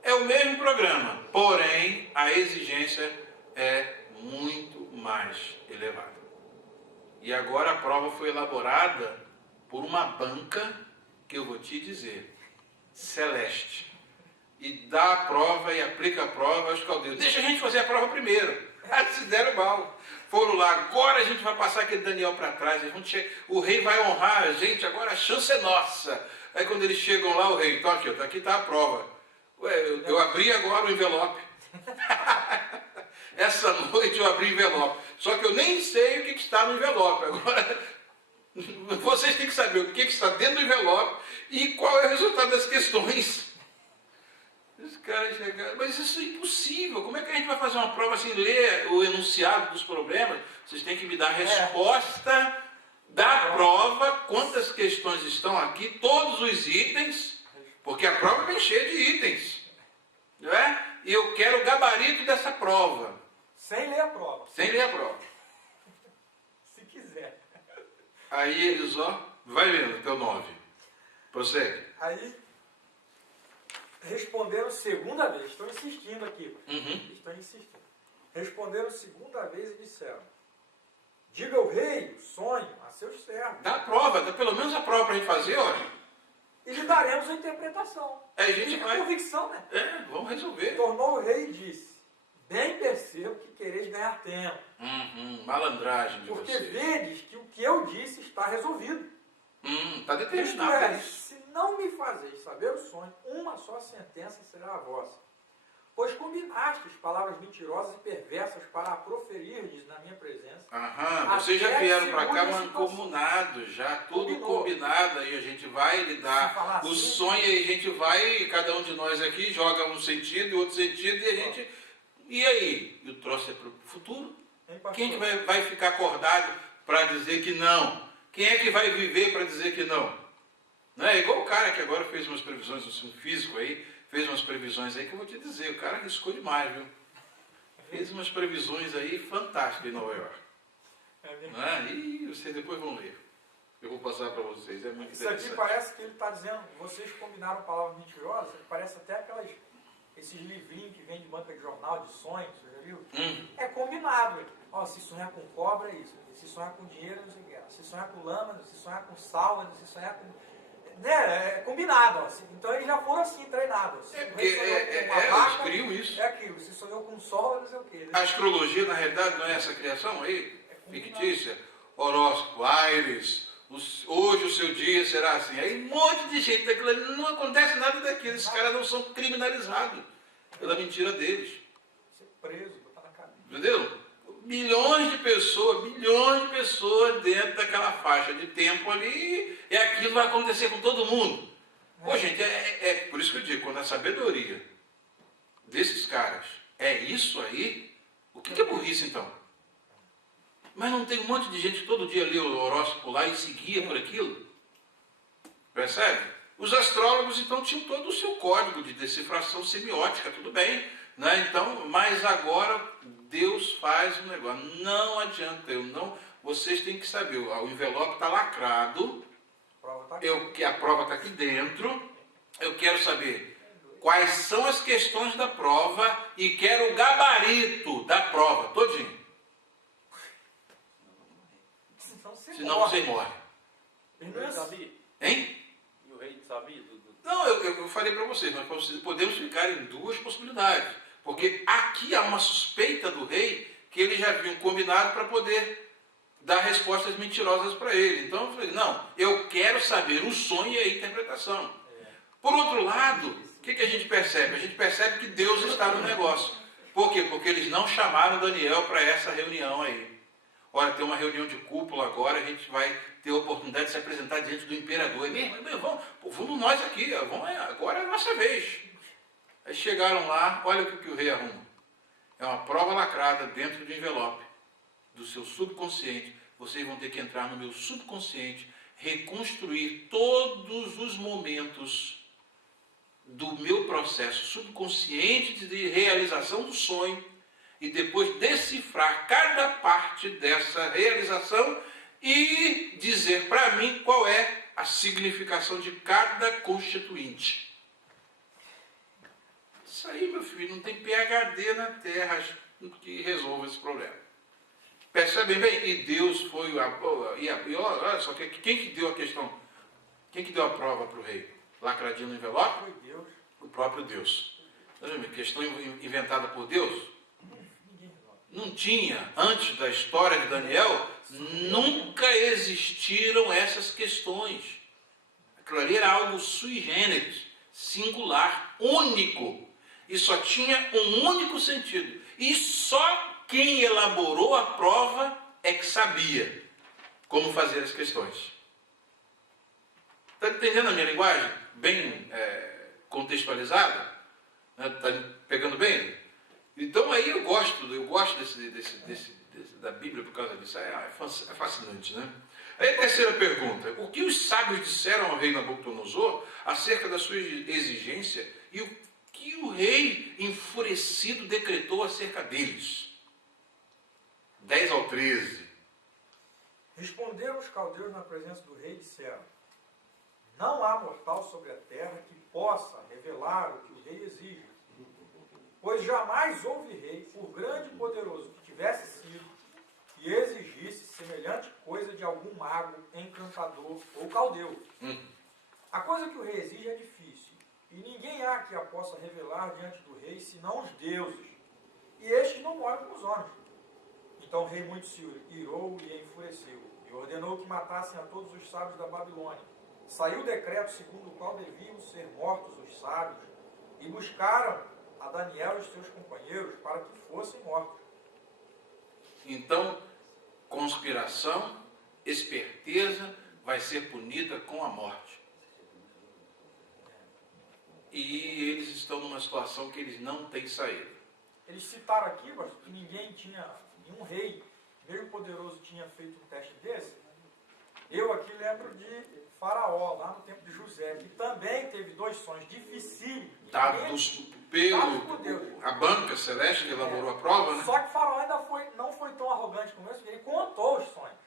É o mesmo programa, porém a exigência é muito mais elevada. E agora a prova foi elaborada por uma banca que eu vou te dizer, celeste. E dá a prova e aplica a prova aos caldeus. Deixa a gente fazer a prova primeiro. Eles se deram mal. Foram lá, agora a gente vai passar aquele Daniel para trás. O rei vai honrar a gente, agora a chance é nossa. Aí quando eles chegam lá, o rei, então aqui está a prova. Ué, eu abri agora o envelope. Essa noite eu abri o envelope. Só que eu nem sei o que está no envelope. Agora, vocês têm que saber o que está dentro do envelope e qual é o resultado das questões. Os caras chegaram, mas isso é impossível. Como é que a gente vai fazer uma prova sem ler o enunciado dos problemas? Vocês têm que me dar a resposta da prova, quantas questões estão aqui, todos os itens, porque a prova vem cheia de itens. Não é? E eu quero o gabarito dessa prova. Sem ler a prova. Sem ler a prova. Se quiser. Aí eles, vai vendo até o 9. Prossegue. Aí responderam segunda vez. Estão insistindo aqui. Estão insistindo. Responderam segunda vez e disseram: diga ao rei o sonho a seus servos. Dá a prova, dá pelo menos a prova para a gente fazer, olha. E lhe daremos a interpretação. Aí a gente Fica vai. Convicção, né? Vamos resolver. Tornou o rei e disse: bem percebo que quereis ganhar tempo. Malandragem de porque vocês. vedes que o que eu disse está resolvido. Está Isto determinado é, isso. se não me fazeis saber o sonho, uma só sentença será a vossa. Pois combinastes palavras mentirosas e perversas para a proferirdes na minha presença. Vocês já vieram para cá segunda mancomunados, já tudo Combinou. combinado, aí a gente vai lhe dar o sonho e a gente vai, cada um de nós aqui joga um sentido e outro sentido e a gente... E aí? E o troço é para o futuro? Quem que vai ficar acordado para dizer que não? Quem é que vai viver para dizer que não? Não é igual o cara que agora fez umas previsões no ensino físico aí, fez umas previsões aí que eu vou te dizer, o cara arriscou demais, viu? Fez umas previsões aí fantásticas em Nova York. Não é? E vocês depois vão ler. Eu vou passar para vocês, é muito interessante. Isso aqui parece que ele está dizendo, vocês combinaram palavras mentirosas, parece até esses livrinhos que vem de banca de jornal, de sonhos, você já viu? É combinado. Se sonhar com cobra é isso, se sonhar com dinheiro, não sei o que. Se sonhar com lâmina, se sonhar com sal, se sonhar com... né, é combinado. Assim. Então eles já foram assim, treinados. É porque eles criam isso. É aquilo, você sonhou com o sol, não sei o quê. Né? A astrologia, na realidade, não é essa criação aí? Fictícia? Horóscopo, Ares, hoje o seu dia será assim. Aí um monte de gente daquilo ali, não acontece nada daquilo. Esses caras não são criminalizados pela mentira deles. Ser preso, botar na cabeça. Entendeu? Milhões de pessoas dentro daquela faixa de tempo ali, e aquilo vai acontecer com todo mundo. Pô, gente, por isso que eu digo, quando a sabedoria desses caras é isso aí, o que é burrice então? Mas não tem um monte de gente que todo dia lê o horóscopo lá e seguia por aquilo? Percebe? Os astrólogos então tinham todo o seu código de decifração semiótica, tudo bem, né? Então, mas agora Deus faz um negócio. Não adianta, vocês têm que saber, o envelope está lacrado, a prova está aqui dentro, eu quero saber quais são as questões da prova e quero o gabarito da prova, todinho. Senão você morre. E o rei sabia? Hein? E o rei sabia? Não, eu falei para vocês, nós podemos ficar em duas possibilidades. Porque aqui há uma suspeita do rei que eles já haviam combinado para poder dar respostas mentirosas para ele. Então eu falei, não, eu quero saber o sonho e a interpretação. Por outro lado, o que a gente percebe? A gente percebe que Deus está no negócio. Por quê? Porque eles não chamaram Daniel para essa reunião aí. Olha, tem uma reunião de cúpula agora, a gente vai ter a oportunidade de se apresentar diante do imperador. E, vamos nós aqui, agora é a nossa vez. Aí chegaram lá, olha o que o rei arruma. É uma prova lacrada dentro do envelope, do seu subconsciente. Vocês vão ter que entrar no meu subconsciente, reconstruir todos os momentos do meu processo subconsciente de realização do sonho e depois decifrar cada parte dessa realização e dizer para mim qual é a significação de cada constituinte. Isso aí, meu filho, não tem PhD na Terra que resolva esse problema. Percebem bem? E Deus foi olha só, quem que deu a questão? Quem que deu a prova para o rei? Lacradinho no envelope? Foi Deus. O próprio Deus. Questão inventada por Deus? Não tinha, antes da história de Daniel, nunca existiram essas questões. Aquilo ali era algo sui generis, singular, único. E só tinha um único sentido. E só quem elaborou a prova é que sabia como fazer as questões. Está entendendo a minha linguagem? Bem contextualizada? Está pegando bem? Então aí eu gosto da Bíblia por causa disso. É fascinante, né? Aí a terceira pergunta. O que os sábios disseram ao rei Nabucodonosor acerca da sua exigência e o que o rei enfurecido decretou acerca deles? 10 ao 13. Responderam os caldeus na presença do rei e disseram: não há mortal sobre a terra que possa revelar o que o rei exige. Pois jamais houve rei, por grande e poderoso que tivesse sido, que exigisse semelhante coisa de algum mago, encantador ou caldeu. A coisa que o rei exige é difícil, e ninguém há que a possa revelar diante do rei, senão os deuses. E estes não moram com os homens. Então o rei muito se irou e enfureceu, e ordenou que matassem a todos os sábios da Babilônia. Saiu o decreto segundo o qual deviam ser mortos os sábios, e buscaram a Daniel e os seus companheiros para que fossem mortos. Então, conspiração, esperteza vai ser punida com a morte. E eles estão numa situação que eles não têm saída. Eles citaram aqui, pastor, que nenhum rei, mesmo poderoso, tinha feito um teste desse. Eu aqui lembro de Faraó, lá no tempo de José, que também teve 2 sonhos dificílimos. Dados por Deus. A banca celeste que elaborou a prova, né? Só que Faraó ainda não foi tão arrogante como esse, porque ele contou os sonhos.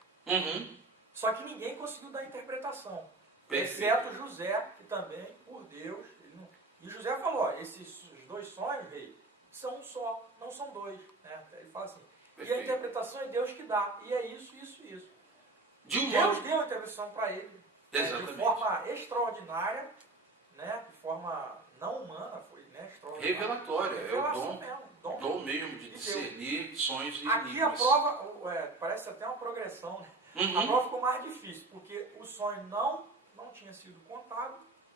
Só que ninguém conseguiu dar interpretação. Perfeito. Exceto José, que também, por Deus... E José falou, esses 2 sonhos, rei, são um só, não são 2. Né? Ele fala assim, Perfeito. E a interpretação é Deus que dá. E é isso, isso, isso. De um Deus modo, deu a interpretação para ele. Exatamente. De forma extraordinária, né, de forma não humana, foi, né, extraordinária. Revelatória, é o Revelação mesmo, dom mesmo de Deus. discernir sonhos e Aqui a enigmas. prova, parece até uma progressão, né? A Uhum. prova ficou mais difícil, porque o sonho não tinha sido contado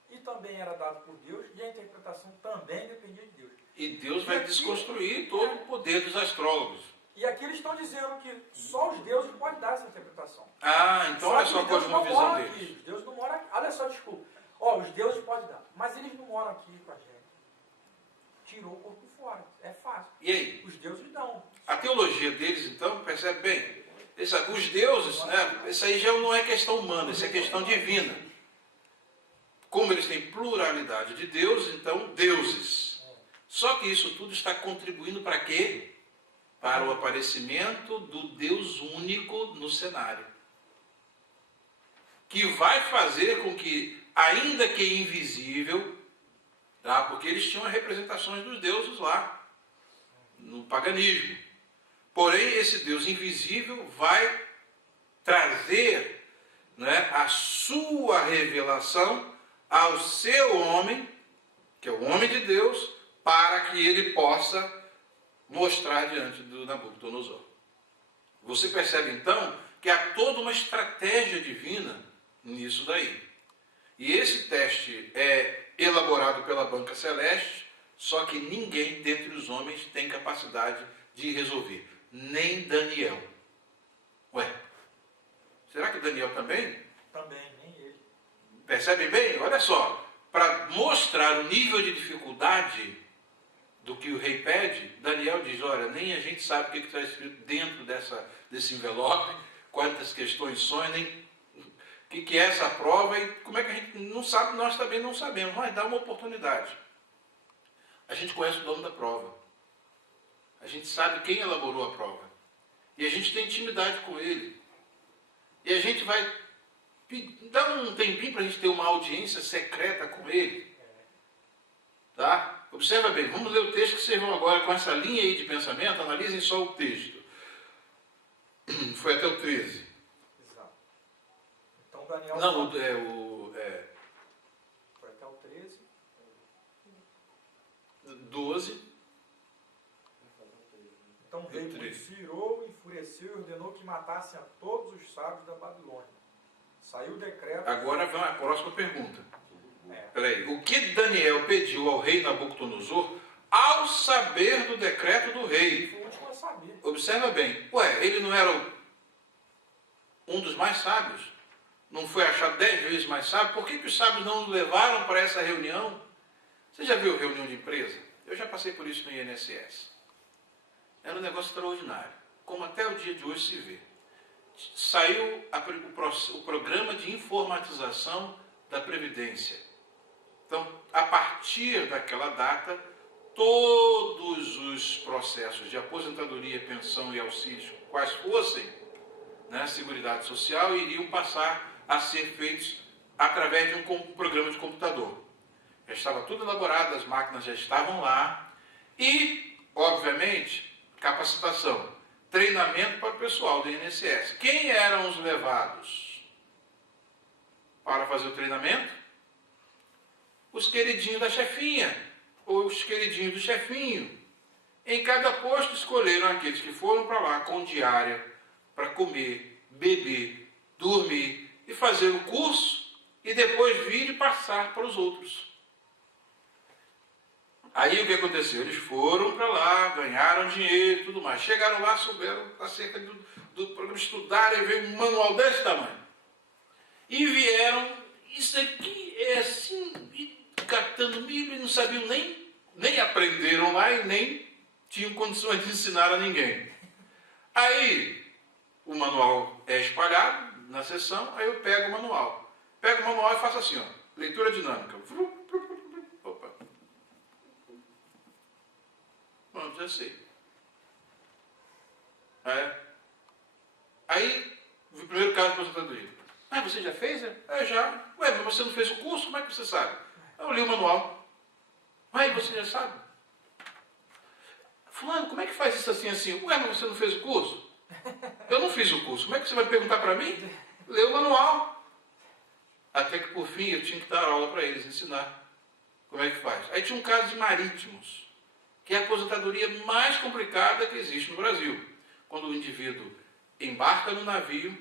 e também era dado por Deus, e a interpretação também dependia de Deus. E Deus vai E aqui- desconstruir todo o poder dos astrólogos. E aqui eles estão dizendo que só os deuses podem dar essa interpretação. Ah, então olha Sabe só que qual é Deus uma não visão mora deles. aqui, os deuses não moram aqui. Olha só, desculpa. Ó, os deuses podem dar, mas eles não moram aqui com a gente. Tirou o corpo fora, é fácil. E aí? Os deuses dão. A teologia deles, então, percebe bem. Os deuses, né? Isso aí já não é questão humana, isso é questão divina. Como eles têm pluralidade de deuses, então, deuses. Só que isso tudo está contribuindo para quê? Para o aparecimento do Deus único no cenário. Que vai fazer com que, ainda que invisível, tá? Porque eles tinham as representações dos deuses lá, no paganismo. Porém, esse Deus invisível vai trazer, né, a sua revelação ao seu homem, que é o homem de Deus, para que ele possa mostrar diante do Nabucodonosor. Você percebe então que há toda uma estratégia divina nisso daí. E esse teste é elaborado pela banca celeste, só que ninguém dentre os homens tem capacidade de resolver. Nem Daniel. Ué, será que Daniel também? Também, nem ele. Percebe bem? Olha só, para mostrar o nível de dificuldade do que o rei pede, Daniel diz, olha, nem a gente sabe o que está escrito dentro desse envelope, quantas questões são, nem o que é essa prova e como é que a gente não sabe, nós também não sabemos, mas dá uma oportunidade. A gente conhece o dono da prova. A gente sabe quem elaborou a prova. E a gente tem intimidade com ele. E a gente vai dar um tempinho para a gente ter uma audiência secreta com ele. Tá? Observa bem, vamos ler o texto que vocês vão agora com essa linha aí de pensamento, analisem só o texto. Foi até o 13. Exato. Então Daniel... Não, Foi até o 13. 12. Então o rei se irou, enfureceu e ordenou que matassem a todos os sábios da Babilônia. Saiu o decreto... Agora vem a próxima pergunta. É. Peraí. O que Daniel pediu ao rei Nabucodonosor ao saber do decreto do rei? Foi o último a saber. Observa bem. Ué, ele não era um dos mais sábios? Não foi achado 10 vezes mais sábio? Por que os sábios não o levaram para essa reunião? Você já viu reunião de empresa? Eu já passei por isso no INSS. Era um negócio extraordinário, como até o dia de hoje se vê. Saiu o programa de informatização da Previdência. Então, a partir daquela data, todos os processos de aposentadoria, pensão e auxílios, quais fossem, né, Seguridade Social, iriam passar a ser feitos através de um programa de computador. Já estava tudo elaborado, as máquinas já estavam lá e, obviamente, capacitação, treinamento para o pessoal do INSS. Quem eram os levados para fazer o treinamento? Os queridinhos da chefinha, ou os queridinhos do chefinho. Em cada posto escolheram aqueles que foram para lá com diária, para comer, beber, dormir e fazer o curso e depois vir e passar para os outros. Aí o que aconteceu? Eles foram para lá, ganharam dinheiro e tudo mais. Chegaram lá, souberam acerca do programa, estudaram e veio um manual desse tamanho. E vieram, isso aqui é assim, e catando milho e não sabiam nem aprenderam lá e nem tinham condições de ensinar a ninguém. Aí o manual é espalhado na sessão, aí eu pego o manual. Pego o manual e faço assim, ó, leitura dinâmica. Opa. Pronto, já sei. Aí, o primeiro caso de aposentadoria. Ah, você já fez? Já. Ué, mas você não fez o curso? Como é que você sabe? Eu li o manual. Ué, você já sabe? Fulano, como é que faz isso assim, assim? Ué, mas você não fez o curso? Eu não fiz o curso. Como é que você vai perguntar para mim? Lê o manual. Até que por fim eu tinha que dar aula para eles, ensinar como é que faz. Aí tinha um caso de marítimos, que é a aposentadoria mais complicada que existe no Brasil. Quando o indivíduo embarca no navio,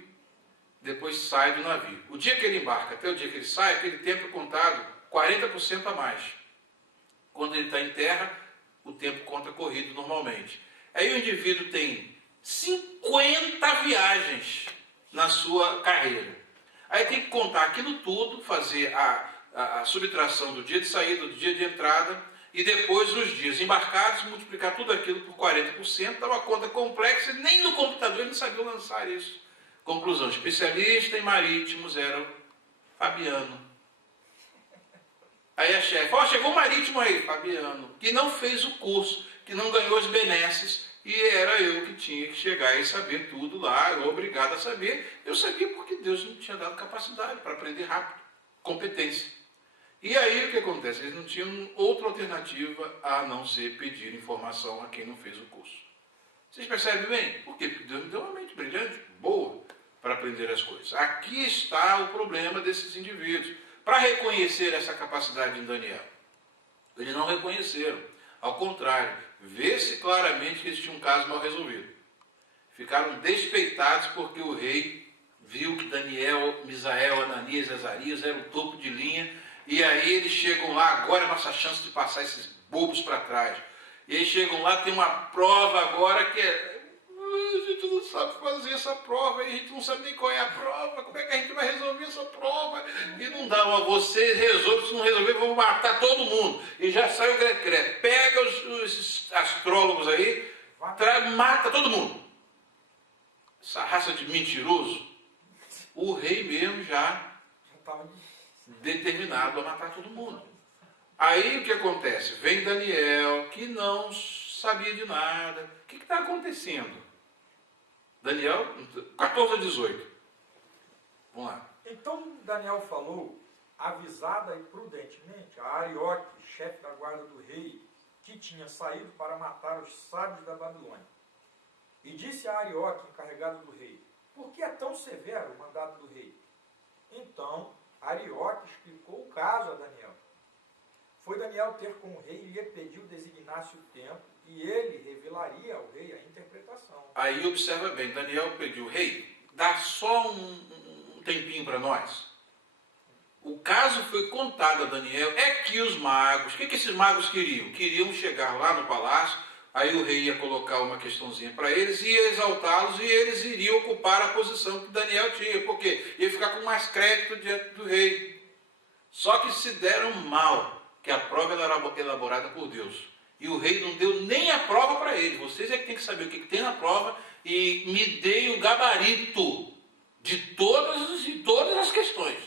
depois sai do navio. O dia que ele embarca até o dia que ele sai, aquele tempo é contado 40% a mais. Quando ele está em terra, o tempo conta corrido normalmente. Aí o indivíduo tem 50 viagens na sua carreira. Aí tem que contar aquilo tudo, fazer a subtração do dia de saída, do dia de entrada, e depois os dias embarcados, multiplicar tudo aquilo por 40%, dá uma conta complexa, e nem no computador ele não sabia lançar isso. Conclusão, especialista em marítimos era o Fabiano. Aí a chefe, chegou um marítimo aí, Fabiano, que não fez o curso, que não ganhou as benesses, e era eu que tinha que chegar e saber tudo lá, eu obrigado a saber. Eu sabia porque Deus me tinha dado capacidade para aprender rápido, competência. E aí o que acontece? Eles não tinham outra alternativa a não ser pedir informação a quem não fez o curso. Vocês percebem bem? Por quê? Porque Deus me deu uma mente brilhante, boa, para aprender as coisas. Aqui está o problema desses indivíduos. Para reconhecer essa capacidade em Daniel, eles não reconheceram. Ao contrário, vê-se claramente que eles tinham um caso mal resolvido. Ficaram despeitados porque o rei viu que Daniel, Misael, Ananias e Azarias eram o topo de linha, e aí eles chegam lá, agora é nossa chance de passar esses bobos para trás. E aí chegam lá, tem uma prova agora que a gente não sabe fazer essa prova, a gente não sabe nem qual é a prova, como é que a gente vai resolver essa prova? E não dá, você resolve, se não resolver, vamos matar todo mundo. E já sai o decreto, pega esses astrólogos aí, mata todo mundo. Essa raça de mentiroso, o rei mesmo já estava determinado a matar todo mundo. Aí o que acontece? Vem Daniel, que não sabia de nada. O que está acontecendo? Daniel, 14 a 18. Vamos lá. Então Daniel falou, avisada e prudentemente, a Arioque, chefe da guarda do rei, que tinha saído para matar os sábios da Babilônia. E disse a Arioque, encarregado do rei, por que é tão severo o mandado do rei? Então Arioque explicou o caso a Daniel. Foi Daniel ter com o rei e lhe pediu designasse o tempo, e ele revelaria ao rei a interpretação. Aí observa bem, Daniel pediu, rei, dá só um tempinho para nós. O caso foi contado a Daniel, é que os magos, o que esses magos queriam? Queriam chegar lá no palácio, aí o rei ia colocar uma questãozinha para eles, ia exaltá-los e eles iriam ocupar a posição que Daniel tinha, porque ia ficar com mais crédito diante do rei. Só que se deram mal, que a prova era elaborada por Deus. E o rei não deu nem a prova para ele. Vocês é que tem que saber o que tem na prova e me dei o gabarito de todas as questões.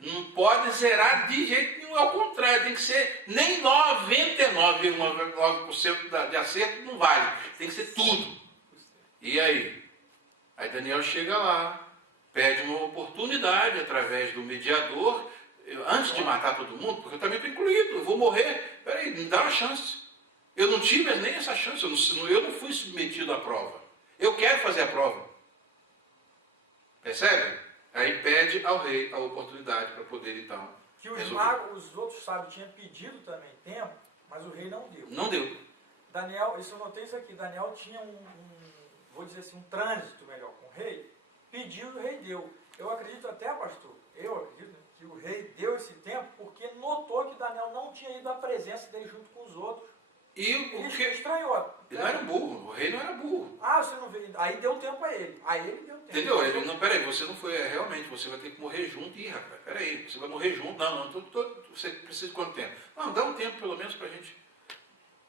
Não pode zerar de jeito nenhum, ao contrário, tem que ser nem 99,9% de acerto, não vale. Tem que ser tudo. E aí? Aí Daniel chega lá, pede uma oportunidade através do mediador, antes de matar todo mundo, porque eu também estou incluído, eu vou morrer, peraí, me dá uma chance. Eu não tive nem essa chance, eu não fui submetido à prova. Eu quero fazer a prova. Percebe? Aí pede ao rei a oportunidade para poder então que os magos, os outros sábios tinham pedido também tempo, mas o rei não deu. Não deu. Daniel, isso eu notei isso aqui, Daniel tinha vou dizer assim, um trânsito melhor com o rei, pediu e o rei deu. Eu acredito até, pastor, que o rei deu esse tempo porque notou que Daniel não tinha ido à presença dele junto com os outros. E ele estranhou. Ele não era burro, o rei não era burro. Você não veio. Aí deu tempo a ele. Aí ele deu tempo. Entendeu? Ele, não, peraí, você não foi, realmente, você vai ter que morrer junto. Ih, rapaz, peraí, você vai morrer junto. Não, você precisa de quanto tempo? Não, dá um tempo pelo menos pra gente.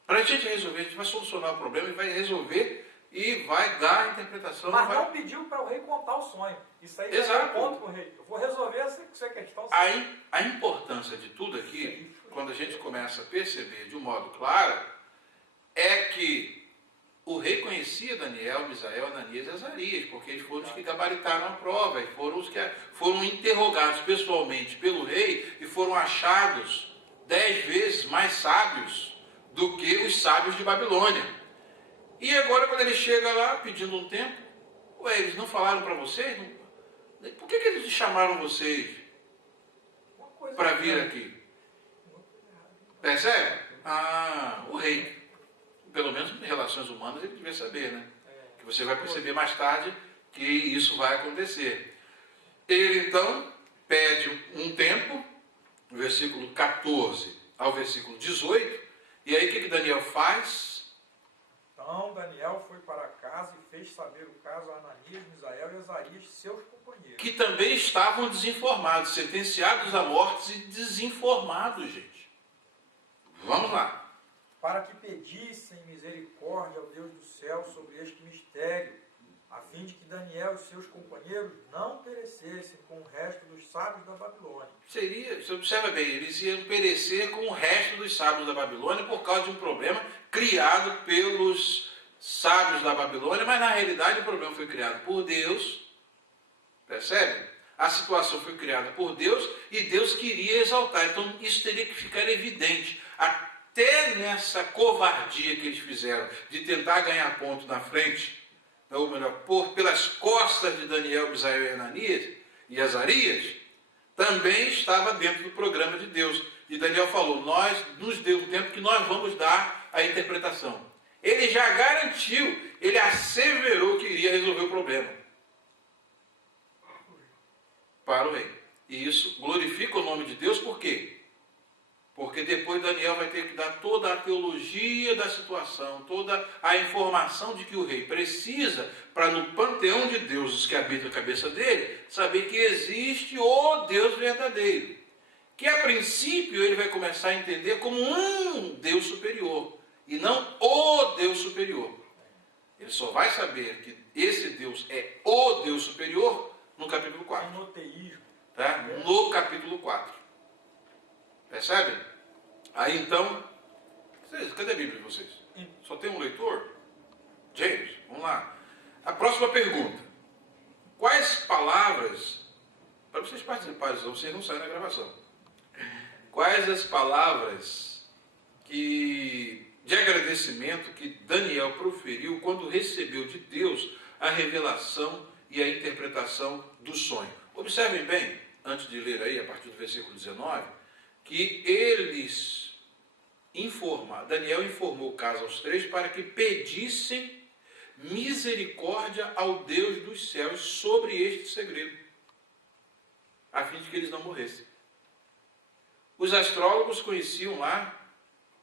Pra gente resolver, a gente vai solucionar o problema e vai resolver e vai dar a interpretação. Mas não pediu para o rei contar o sonho. Isso aí é um ponto com o rei. Eu vou resolver essa questão. A importância de tudo aqui, quando a gente começa a perceber de um modo claro, é que o rei conhecia Daniel, Misael, Ananias e Azarias, porque eles foram os que gabaritaram a prova, e foram os que foram interrogados pessoalmente pelo rei e foram achados 10 vezes mais sábios do que os sábios de Babilônia. E agora, quando ele chega lá pedindo um tempo, eles não falaram para vocês? Por que eles chamaram vocês? para vir aqui? Percebe? O rei. Pelo menos em relações humanas ele devia saber, né? Que você vai perceber mais tarde que isso vai acontecer. Ele então pede um tempo, no versículo 14 ao versículo 18, e aí o que Daniel faz? Então Daniel foi para casa e fez saber o caso a Ananias, Misael e Azarias, seus companheiros. Que também estavam desinformados, sentenciados à morte e desinformados, gente. Vamos lá. Para que pedissem misericórdia ao Deus do céu sobre este mistério, a fim de que Daniel e seus companheiros não perecessem com o resto dos sábios da Babilônia. Você observa bem, eles iam perecer com o resto dos sábios da Babilônia por causa de um problema criado pelos sábios da Babilônia, mas na realidade o problema foi criado por Deus. Percebe? A situação foi criada por Deus e Deus queria exaltar. Então isso teria que ficar evidente. Até nessa covardia que eles fizeram de tentar ganhar ponto na frente, ou melhor, pelas costas de Daniel, Misael e Ananias e Azarias, também estava dentro do programa de Deus. E Daniel falou, nos deu um tempo que nós vamos dar a interpretação. Ele já garantiu, ele asseverou que iria resolver o problema para o rei. E isso glorifica o nome de Deus, por quê? Porque depois Daniel vai ter que dar toda a teologia da situação, toda a informação de que o rei precisa para no panteão de deuses que habita a cabeça dele, saber que existe o Deus verdadeiro. Que a princípio ele vai começar a entender como um Deus superior, e não o Deus superior. Ele só vai saber que esse Deus é o Deus superior no capítulo 4. Monoteísmo. Tá? No capítulo 4. Percebe? Aí então, cadê a Bíblia de vocês? Só tem um leitor? James, vamos lá. A próxima pergunta. Quais palavras, para vocês participarem, senão vocês não saem da gravação. Quais as palavras de agradecimento que Daniel proferiu quando recebeu de Deus a revelação e a interpretação do sonho? Observem bem, antes de ler aí, a partir do versículo 19, que Daniel informou o caso aos três para que pedissem misericórdia ao Deus dos céus sobre este segredo, a fim de que eles não morressem. Os astrólogos conheciam lá,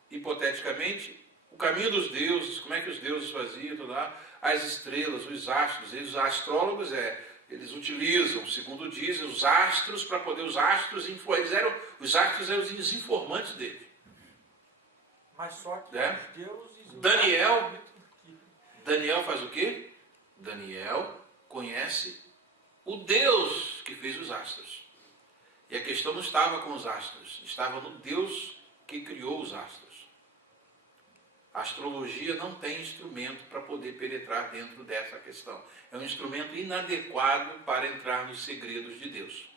hipoteticamente, o caminho dos deuses, como é que os deuses faziam, tudo lá, as estrelas, os astros. Os astrólogos eles utilizam, segundo dizem, os astros para poder os astros os astros eram os informantes dele. Mas só que os deuses... Daniel faz o quê? Daniel conhece o Deus que fez os astros. E a questão não estava com os astros, estava no Deus que criou os astros. A astrologia não tem instrumento para poder penetrar dentro dessa questão. É um instrumento inadequado para entrar nos segredos de Deus.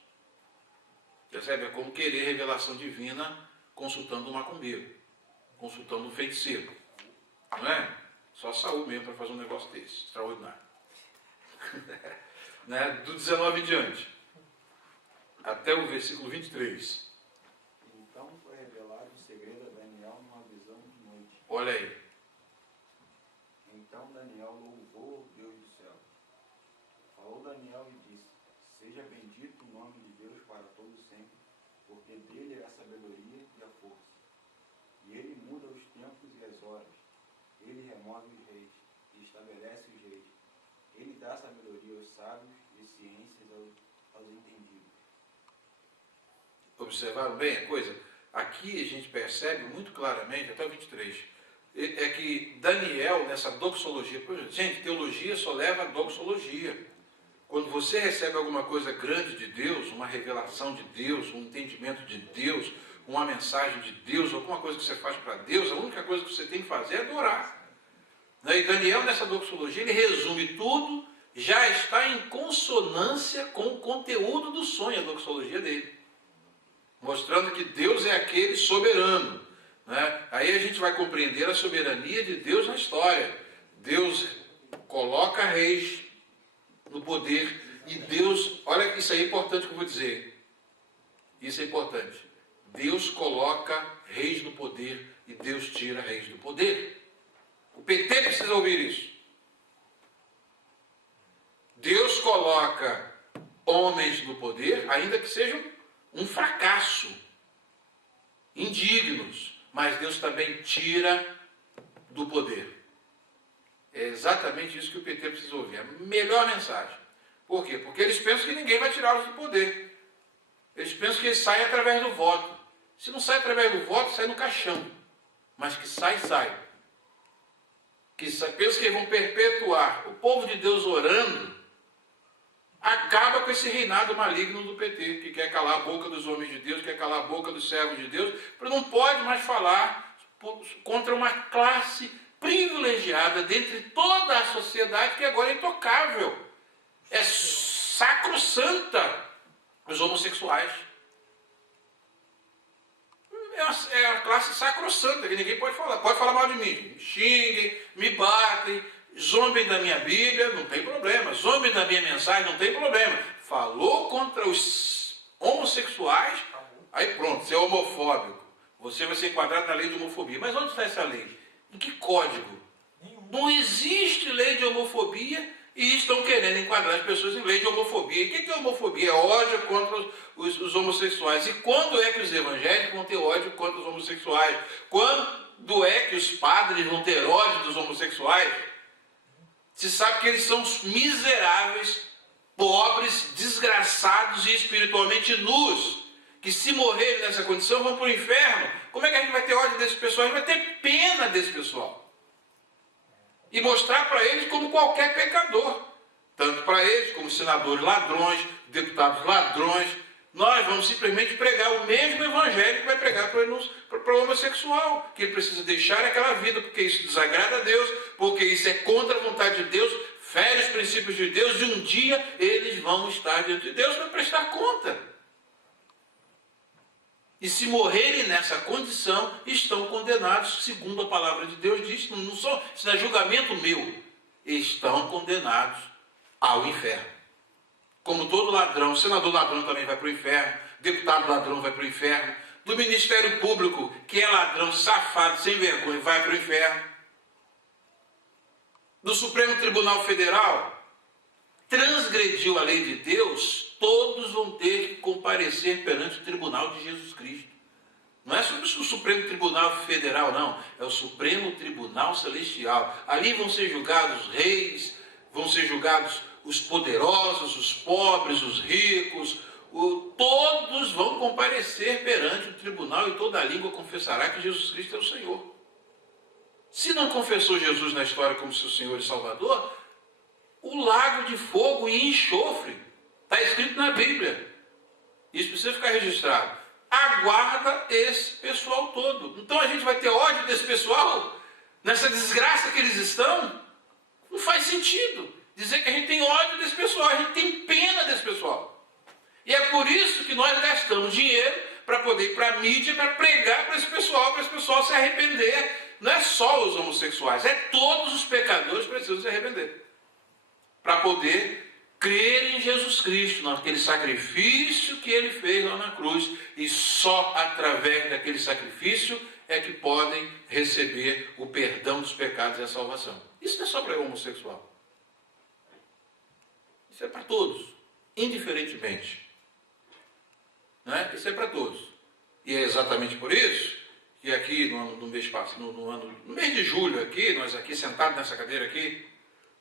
Percebe? É como querer revelação divina consultando um macumbeiro, consultando um feiticeiro. Não é? Só Saul mesmo para fazer um negócio desse, extraordinário. Né? Do 19 em diante, até o versículo 23. Então foi revelado o segredo a Daniel numa visão de noite. Olha aí. Então Daniel louvou o Deus do céu. Falou Daniel e disse, seja bendito o nome de Deus para todo sempre, porque dele é a sabedoria e a força. E ele muda os tempos e as horas. Ele remove os reis e estabelece os reis. Ele dá sabedoria aos sábios e ciências aos entendidos. Observaram bem a coisa? Aqui a gente percebe muito claramente, até o 23, é que Daniel, nessa doxologia, gente, teologia só leva a doxologia. Quando você recebe alguma coisa grande de Deus, uma revelação de Deus, um entendimento de Deus, uma mensagem de Deus, alguma coisa que você faz para Deus, a única coisa que você tem que fazer é adorar. E Daniel, nessa doxologia, ele resume tudo, já está em consonância com o conteúdo do sonho, a doxologia dele. Mostrando que Deus é aquele soberano. Né? Aí a gente vai compreender a soberania de Deus na história. Deus coloca reis no poder e Deus, olha que isso aí é importante que eu vou dizer. Isso é importante. Deus coloca reis no poder e Deus tira reis do poder. O PT precisa ouvir isso. Deus coloca homens no poder, ainda que sejam um fracasso, indignos, mas Deus também tira do poder. É exatamente isso que o PT precisa ouvir. A melhor mensagem. Por quê? Porque eles pensam que ninguém vai tirá-los do poder. Eles pensam que eles saem através do voto. Se não sai através do voto, sai no caixão. Mas que sai, sai. Pensam que eles vão perpetuar. O povo de Deus orando acaba com esse reinado maligno do PT, que quer calar a boca dos homens de Deus, quer calar a boca dos servos de Deus, porque não pode mais falar contra uma classe privilegiada dentre toda a sociedade que agora é intocável. É sacrossanta os homossexuais. É uma classe sacrossanta que ninguém pode falar. Pode falar mal de mim. Me xinguem, me batem, zombem da minha Bíblia, não tem problema. Zombem da minha mensagem, não tem problema. Falou contra os homossexuais, aí pronto, você é homofóbico. Você vai ser enquadrado na lei de homofobia. Mas onde está essa lei? Em que código? Não existe lei de homofobia e estão querendo enquadrar as pessoas em lei de homofobia. E o que é homofobia? É ódio contra os homossexuais. E quando é que os evangélicos vão ter ódio contra os homossexuais? Quando é que os padres vão ter ódio dos homossexuais? Se sabe que eles são miseráveis, pobres, desgraçados e espiritualmente nus, que se morrerem nessa condição vão para o inferno. Como é que a gente vai ter ódio desse pessoal? A gente vai ter pena desse pessoal. E mostrar para eles como qualquer pecador. Tanto para eles, como senadores ladrões, deputados ladrões. Nós vamos simplesmente pregar o mesmo evangelho que vai pregar para o homossexual. Que ele precisa deixar aquela vida, porque isso desagrada a Deus, porque isso é contra a vontade de Deus, fere os princípios de Deus, e um dia eles vão estar diante de Deus para prestar conta. E se morrerem nessa condição, estão condenados, segundo a palavra de Deus diz, isso não é julgamento meu, estão condenados ao inferno. Como todo ladrão, senador ladrão também vai para o inferno, deputado ladrão vai para o inferno, do Ministério Público, que é ladrão, safado, sem vergonha, vai para o inferno. Do Supremo Tribunal Federal, transgrediu a lei de Deus, todos vão ter que comparecer perante o tribunal de Jesus Cristo. Não é sobre o Supremo Tribunal Federal, não. É o Supremo Tribunal Celestial. Ali vão ser julgados os reis, vão ser julgados os poderosos, os pobres, os ricos. Todos vão comparecer perante o tribunal e toda a língua confessará que Jesus Cristo é o Senhor. Se não confessou Jesus na história como seu Senhor e Salvador, o lago de fogo e enxofre está escrito na Bíblia. Isso precisa ficar registrado. Aguarda esse pessoal todo. Então a gente vai ter ódio desse pessoal? Nessa desgraça que eles estão? Não faz sentido dizer que a gente tem ódio desse pessoal. A gente tem pena desse pessoal. E é por isso que nós gastamos dinheiro para poder ir para a mídia, para pregar para esse pessoal se arrepender. Não é só os homossexuais, é todos os pecadores precisam se arrepender. Para poder crer em Jesus Cristo, naquele sacrifício que ele fez lá na cruz. E só através daquele sacrifício é que podem receber o perdão dos pecados e a salvação. Isso não é só para o homossexual. Isso é para todos, indiferentemente. Não é? Isso é para todos. E é exatamente por isso que aqui no mês de julho, nós aqui sentados nessa cadeira aqui,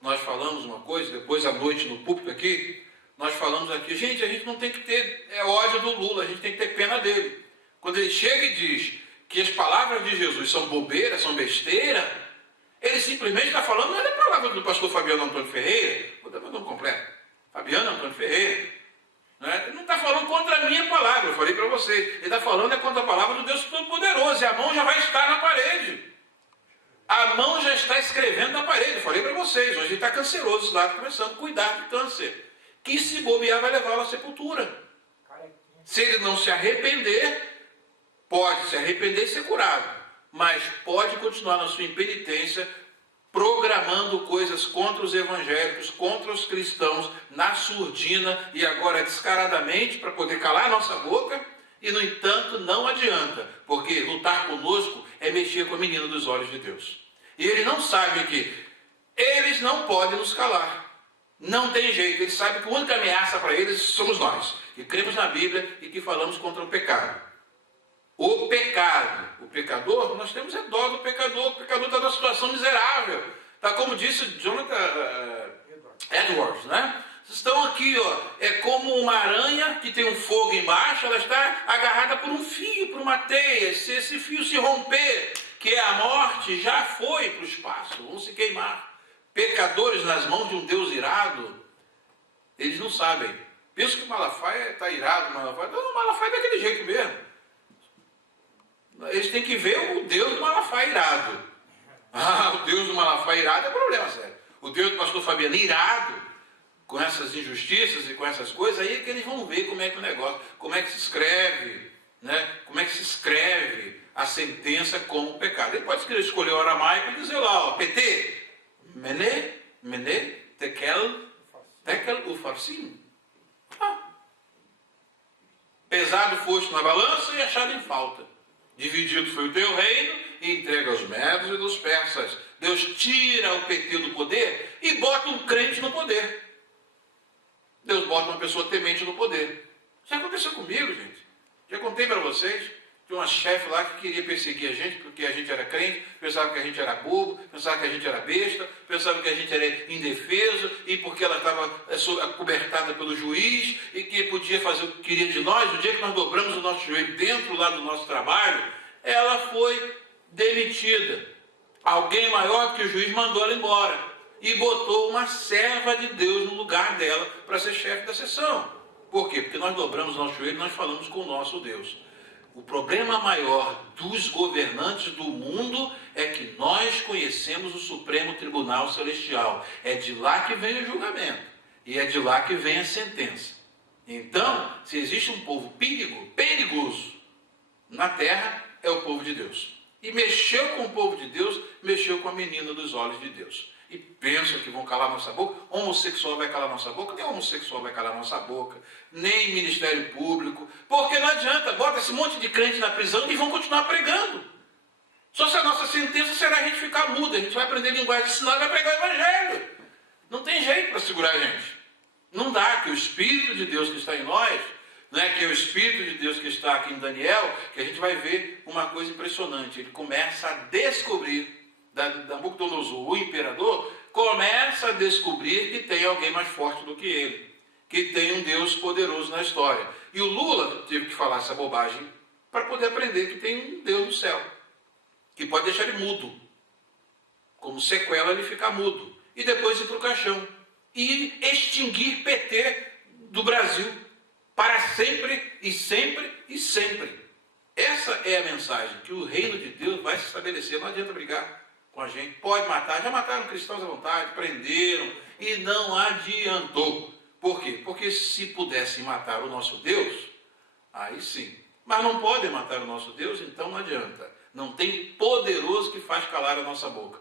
nós falamos uma coisa, depois à noite no púlpito aqui, nós falamos aqui, a gente não tem que ter ódio do Lula, a gente tem que ter pena dele. Quando ele chega e diz que as palavras de Jesus são bobeira, são besteira, ele simplesmente está falando, não é a palavra do pastor Fabiano Antônio Ferreira, vou dar meu nome completo, Fabiano Antônio Ferreira, ele não está falando contra a minha palavra, eu falei para vocês, ele está falando contra a palavra do Deus Todo-Poderoso, e a mão já vai estar na parede. A mão já está escrevendo na parede, eu falei para vocês, hoje está canceroso, esse lado começando a cuidar de câncer, que se bobear vai levá-lo à sepultura. Se ele não se arrepender, pode se arrepender e ser curado, mas pode continuar na sua impenitência, programando coisas contra os evangélicos, contra os cristãos, na surdina e agora descaradamente, para poder calar a nossa boca, E, no entanto, não adianta, porque lutar conosco é mexer com a menina dos olhos de Deus. E eles não sabem que eles não podem nos calar. Não tem jeito, eles sabem que a única ameaça para eles somos nós, que cremos na Bíblia e que falamos contra o pecado. O pecado, o pecador, nós temos dó do pecador. O pecador está numa situação miserável. Está como disse Jonathan Edwards, né? Vocês estão aqui, ó, é como uma aranha que tem um fogo embaixo, ela está agarrada por um fio, por uma teia. Se esse fio se romper, que é a morte, já foi para o espaço, vão se queimar. Pecadores nas mãos de um Deus irado, eles não sabem. Penso que o Malafaia está irado, não, o Malafaia é daquele jeito mesmo. Eles têm que ver o Deus do Malafaia irado. O Deus do Malafaia irado é problema sério. O Deus do pastor Fabiano irado, com essas injustiças e com essas coisas, aí é que eles vão ver como é que o negócio, como é que se escreve, né? Como é que se escreve a sentença como pecado. Ele pode escolher o aramaico e dizer lá, ó, PT, Mene, Tekel, Ufarsim. Pesado foste na balança e achado em falta. Dividido foi o teu reino e entregue aos medos e dos persas. Deus tira o PT do poder e bota um crente no poder. Deus bota uma pessoa temente no poder. Já aconteceu comigo, gente. Já contei para vocês. Tinha uma chefe lá que queria perseguir a gente porque a gente era crente, pensava que a gente era bobo, pensava que a gente era besta, pensava que a gente era indefeso, e porque ela estava acobertada pelo juiz, e que podia fazer o que queria de nós. No dia que nós dobramos o nosso joelho dentro lá do nosso trabalho, ela foi demitida. Alguém maior que o juiz mandou ela embora, e botou uma serva de Deus no lugar dela para ser chefe da sessão. Por quê? Porque nós dobramos o nosso joelho e nós falamos com o nosso Deus. O problema maior dos governantes do mundo é que nós conhecemos o Supremo Tribunal Celestial. É de lá que vem o julgamento. E é de lá que vem a sentença. Então, se existe um povo perigoso na terra, é o povo de Deus. E mexeu com o povo de Deus, mexeu com a menina dos olhos de Deus. E pensam que vão calar nossa boca. Homossexual vai calar nossa boca? Nem homossexual vai calar nossa boca. Nem Ministério Público. Porque não adianta. Bota esse monte de crente na prisão e vão continuar pregando. Só se a nossa sentença será a gente ficar muda. A gente vai aprender linguagem de sinal e vai pregar o Evangelho. Não tem jeito para segurar a gente. Não dá, que o Espírito de Deus que está em nós, né, que é o Espírito de Deus que está aqui em Daniel, que a gente vai ver uma coisa impressionante. Ele começa a descobrir, Nabucodonosor, o imperador, começa a descobrir que tem alguém mais forte do que ele, que tem um Deus poderoso na história. E o Lula teve que falar essa bobagem para poder aprender que tem um Deus no céu, que pode deixar ele mudo, como sequela ele ficar mudo, e depois ir para o caixão, e extinguir PT do Brasil, para sempre e sempre e sempre. Essa é a mensagem, que o reino de Deus vai se estabelecer. Não adianta brigar com a gente, pode matar, já mataram cristãos à vontade, prenderam, e não adiantou. Por quê? Porque se pudessem matar o nosso Deus, aí sim. Mas não podem matar o nosso Deus, então não adianta. Não tem poderoso que faz calar a nossa boca.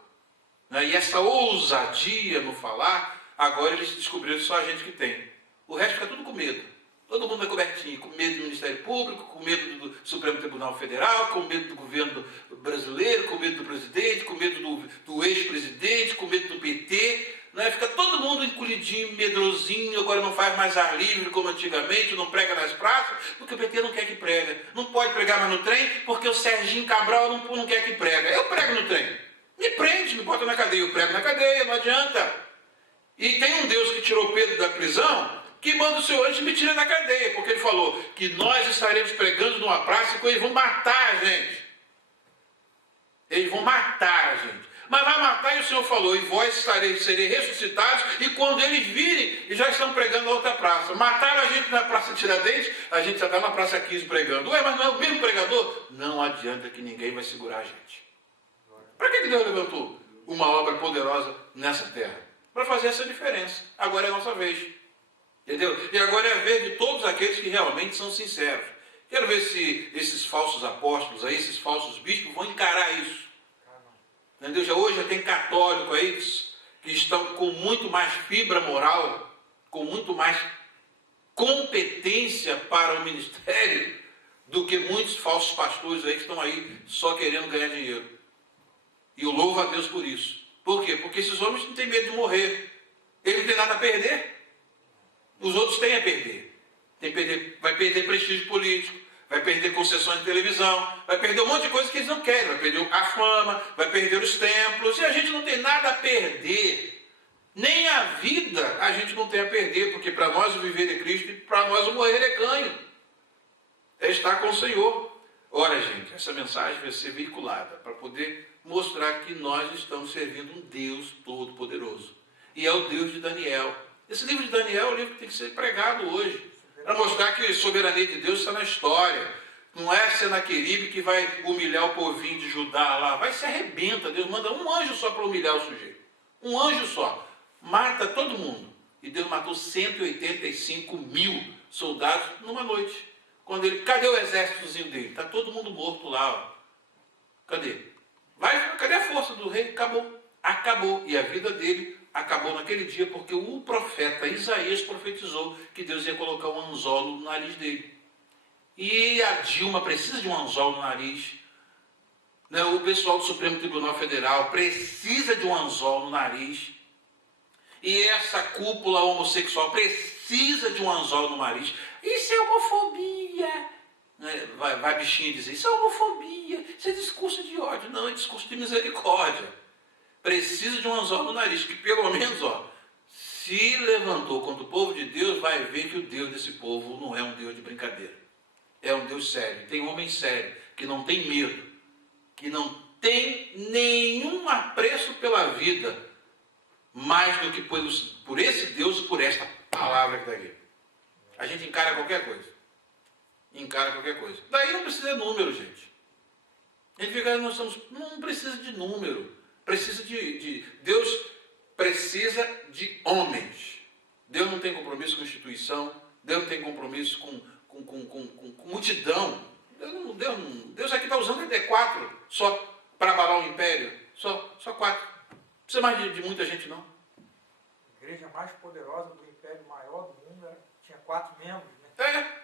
E essa ousadia no falar, agora eles descobriram que só a gente que tem. O resto fica tudo com medo. Todo mundo é cobertinho, com medo do Ministério Público, com medo do Supremo Tribunal Federal, com medo do governo brasileiro, com medo do presidente, com medo do ex-presidente, com medo do PT. Né? Fica todo mundo encolhidinho, medrosinho, agora não faz mais ar livre como antigamente, não prega nas praças, porque o PT não quer que prega. Não pode pregar mais no trem, porque o Serginho Cabral não quer que prega. Eu prego no trem. Me prende, me bota na cadeia. Eu prego na cadeia, não adianta. E tem um Deus que tirou Pedro da prisão, que manda o seu anjo me tira da cadeia, porque ele falou que nós estaremos pregando numa praça e eles vão matar a gente. Eles vão matar a gente. Mas vai matar, e o Senhor falou, e vós serei ressuscitados, e quando eles virem, e já estão pregando na outra praça. Mataram a gente na Praça Tiradentes, a gente já está na Praça 15 pregando. Ué, mas não é o mesmo pregador? Não adianta, que ninguém vai segurar a gente. Para que Deus levantou uma obra poderosa nessa terra? Para fazer essa diferença. Agora é a nossa vez. Entendeu? E agora é a vez de todos aqueles que realmente são sinceros. Quero ver se esses falsos apóstolos aí, esses falsos bispos vão encarar isso. Entendeu? Hoje já tem católico aí que estão com muito mais fibra moral, com muito mais competência para o ministério, do que muitos falsos pastores aí que estão aí só querendo ganhar dinheiro. E eu louvo a Deus por isso. Por quê? Porque esses homens não têm medo de morrer. Eles não têm nada a perder. Os outros têm a perder. Vai perder prestígio político, vai perder concessões de televisão, vai perder um monte de coisa que eles não querem. Vai perder a fama, vai perder os templos. E a gente não tem nada a perder. Nem a vida a gente não tem a perder, porque para nós o viver é Cristo e para nós o morrer é ganho. É estar com o Senhor. Ora, gente, essa mensagem vai ser veiculada para poder mostrar que nós estamos servindo um Deus todo-poderoso. E é o Deus de Daniel. Esse livro de Daniel é o livro que tem que ser pregado hoje, para mostrar que a soberania de Deus está na história. Não é Senaqueribe que vai humilhar o povinho de Judá lá. Vai se arrebenta. Deus manda um anjo só para humilhar o sujeito. Um anjo só. Mata todo mundo. E Deus matou 185 mil soldados numa noite. Cadê o exércitozinho dele? Está todo mundo morto lá. Ó. Cadê? Cadê a força do rei? Acabou. Acabou. E a vida dele acabou naquele dia porque o profeta Isaías profetizou que Deus ia colocar um anzol no nariz dele. E a Dilma precisa de um anzol no nariz. O pessoal do Supremo Tribunal Federal precisa de um anzol no nariz. E essa cúpula homossexual precisa de um anzol no nariz. Isso é homofobia. Vai bichinho dizer, isso é homofobia, isso é discurso de ódio. Não, é discurso de misericórdia. Precisa de um anzol no nariz, que pelo menos, se levantou contra o povo de Deus, vai ver que o Deus desse povo não é um Deus de brincadeira. É um Deus sério. Tem homem sério, que não tem medo, que não tem nenhum apreço pela vida, mais do que por esse Deus e por esta palavra que está aqui. A gente encara qualquer coisa. Daí não precisa de número, gente. A gente fica, não precisa de número. Deus precisa de homens. Deus não tem compromisso com instituição. Deus não tem compromisso com multidão. Deus aqui está usando até 4 só para abalar o império. Só 4. Não precisa mais de muita gente, não. A igreja mais poderosa do império maior do mundo tinha 4 membros. Né?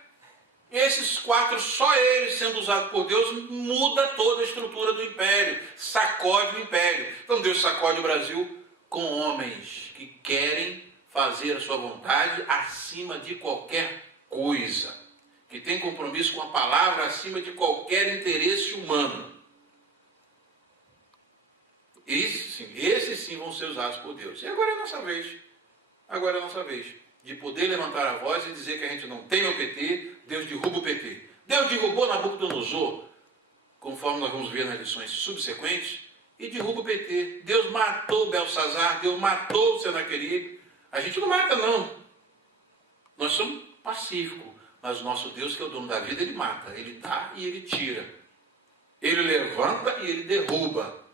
E esses 4, só eles sendo usados por Deus, muda toda a estrutura do império, sacode o império. Então Deus sacode o Brasil com homens que querem fazer a sua vontade acima de qualquer coisa, que tem compromisso com a palavra acima de interesse humano. Esses sim vão ser usados por Deus. E agora é a nossa vez. De poder levantar a voz e dizer que a gente não tem o PT, Deus derruba o PT. Deus derrubou Nabucodonosor, conforme nós vamos ver nas lições subsequentes, e derruba o PT. Deus matou Belsazar, Deus matou Senaqueribe. A gente não mata, não. Nós somos pacíficos, mas o nosso Deus, que é o dono da vida, ele mata, ele dá e ele tira. Ele levanta e ele derruba.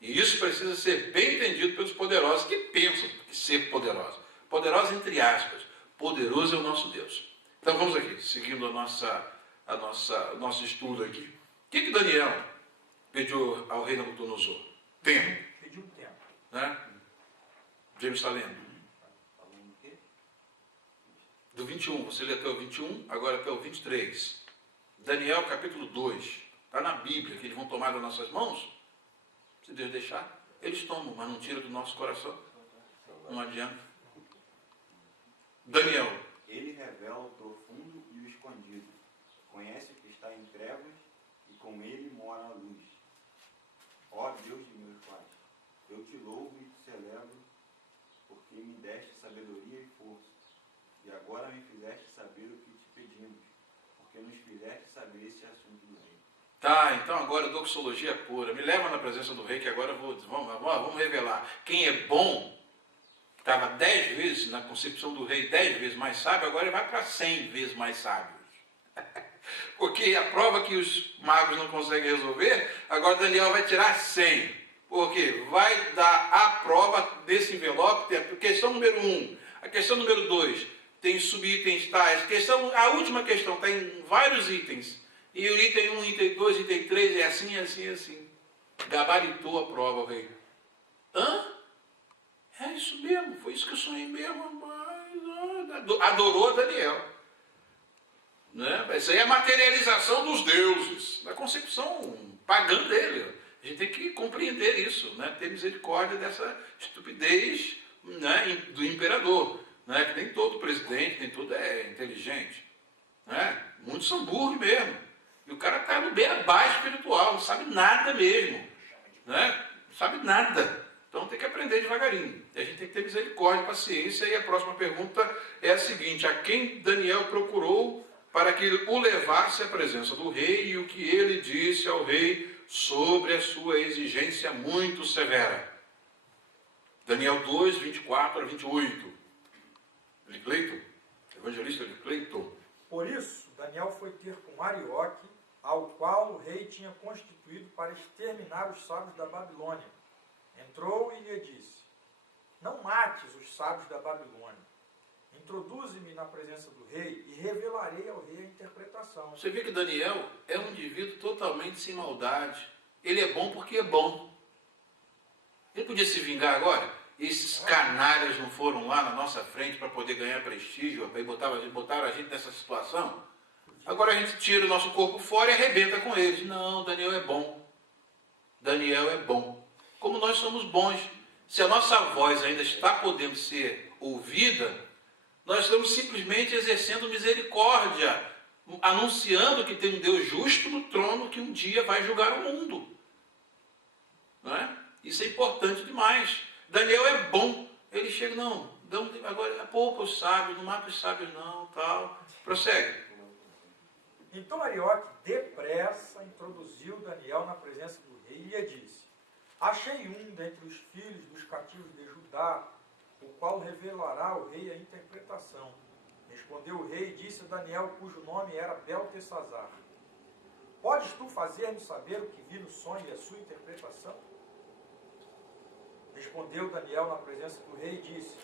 E isso precisa ser bem entendido pelos poderosos que pensam que ser poderosos. Poderosos entre aspas. Poderoso é o nosso Deus. Então vamos aqui, seguindo o nosso estudo aqui. O que Daniel pediu ao rei Nabucodonosor? Tempo. Pediu tempo. Né? James está lendo. Falando o quê? Do 21, você lê até o 21, agora até o 23. Daniel capítulo 2. Está na Bíblia, que eles vão tomar das nossas mãos. Se Deus deixar, eles tomam, mas não tira do nosso coração. Não adianta. Daniel. Ele revela o profundo e o escondido. Conhece o que está em trevas e com ele mora a luz. Ó Deus de meus pais, eu te louvo e te celebro, porque me deste sabedoria e força. E agora me fizeste saber o que te pedimos, porque nos fizeste saber esse assunto do rei. Tá, então agora doxologia pura. Me leva na presença do rei, que agora vamos revelar. Quem é bom, estava 10 vezes na concepção do rei, 10 vezes mais sábio, agora ele vai para 100 vezes mais sábio. Porque a prova que os magos não conseguem resolver, agora Daniel vai tirar 100. Porque vai dar a prova desse envelope, tem a questão número 1, a questão número 2, tem subitens tais, a última questão está em vários itens. E o item 1, item 2, item 3, é assim, assim, assim. Gabaritou a prova, o rei. Hã? É isso mesmo, foi isso que eu sonhei mesmo, mas adorou Daniel. Né? Isso aí é a materialização dos deuses, da concepção pagã dele. A gente tem que compreender isso, né? Ter misericórdia dessa estupidez, né, do imperador. Né? Que nem todo presidente, nem todo é inteligente. Né? Muitos são burros mesmo. E o cara está no beira-bar espiritual, não sabe nada mesmo. Né? Não sabe nada. Então tem que aprender devagarinho. E a gente tem que ter misericórdia, paciência. E a próxima pergunta é a seguinte: a quem Daniel procurou para que o levasse à presença do rei e o que ele disse ao rei sobre a sua exigência muito severa? Daniel 2, 24 a 28. Cleiton, evangelista de Cleiton. Por isso, Daniel foi ter com Arioque, ao qual o rei tinha constituído para exterminar os sábios da Babilônia. Entrou e lhe disse: não mates os sábios da Babilônia. Introduze-me na presença do rei e revelarei ao rei a interpretação. Você vê que Daniel é um indivíduo totalmente sem maldade. Ele é bom porque é bom. Ele podia se vingar agora? Esses canalhas não foram lá na nossa frente para poder ganhar prestígio, e botaram a gente nessa situação? Agora a gente tira o nosso corpo fora e arrebenta com eles. Não, Daniel é bom. Daniel é bom. Como nós somos bons. Se a nossa voz ainda está podendo ser ouvida, nós estamos simplesmente exercendo misericórdia, anunciando que tem um Deus justo no trono que um dia vai julgar o mundo. Não é? Isso é importante demais. Daniel é bom. Ele chega, não, agora poupa os sábios, não mata os sábios não, tal. Prossegue. Então Arioque, depressa, introduziu Daniel na presença do rei e lhe disse: achei um dentre os filhos dos cativos de Judá, o qual revelará ao rei a interpretação. Respondeu o rei e disse a Daniel, cujo nome era Beltesazar: podes tu fazer-me saber o que vi no sonho e a sua interpretação? Respondeu Daniel na presença do rei e disse: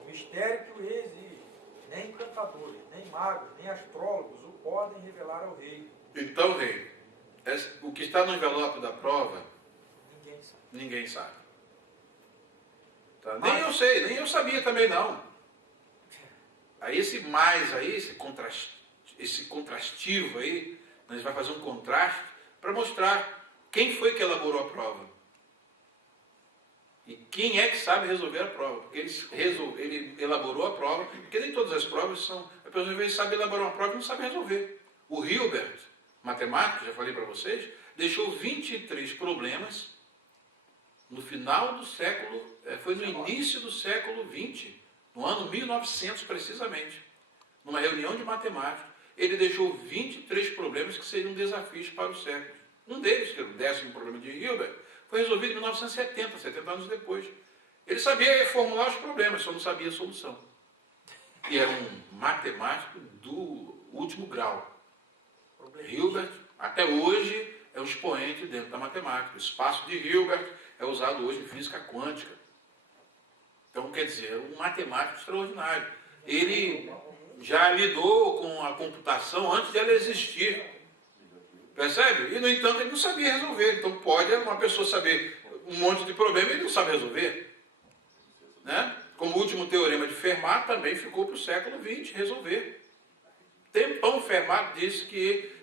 o mistério que o rei exige, nem encantadores, nem magos, nem astrólogos o podem revelar ao rei. Então, rei, o que está no envelope da prova, Ninguém sabe. ninguém sabe. Tá? Nem eu sei, nem eu sabia também não. Aí esse mais aí, esse contrastivo aí, a gente vai fazer um contraste para mostrar quem foi que elaborou a prova. E quem é que sabe resolver a prova? Porque ele elaborou a prova, porque nem todas as provas são... A pessoa às vezes sabe elaborar uma prova e não sabe resolver. O Hilbert, matemático, já falei para vocês, deixou 23 problemas no final do século, foi no início do século XX, no ano 1900 precisamente, numa reunião de matemática, ele deixou 23 problemas que seriam desafios para o século. Um deles, que era o 10º problema de Hilbert, foi resolvido em 1970, 70 anos depois. Ele sabia formular os problemas, só não sabia a solução. E era um matemático do último grau. Hilbert, até hoje, é um expoente dentro da matemática. O espaço de Hilbert é usado hoje em física quântica. Então, quer dizer, é um matemático extraordinário. Ele já lidou com a computação antes dela existir. Percebe? E, no entanto, ele não sabia resolver. Então, pode uma pessoa saber um monte de problema e ele não sabe resolver. Né? Como o último teorema de Fermat também ficou para o século XX resolver. Tempão Fermat disse que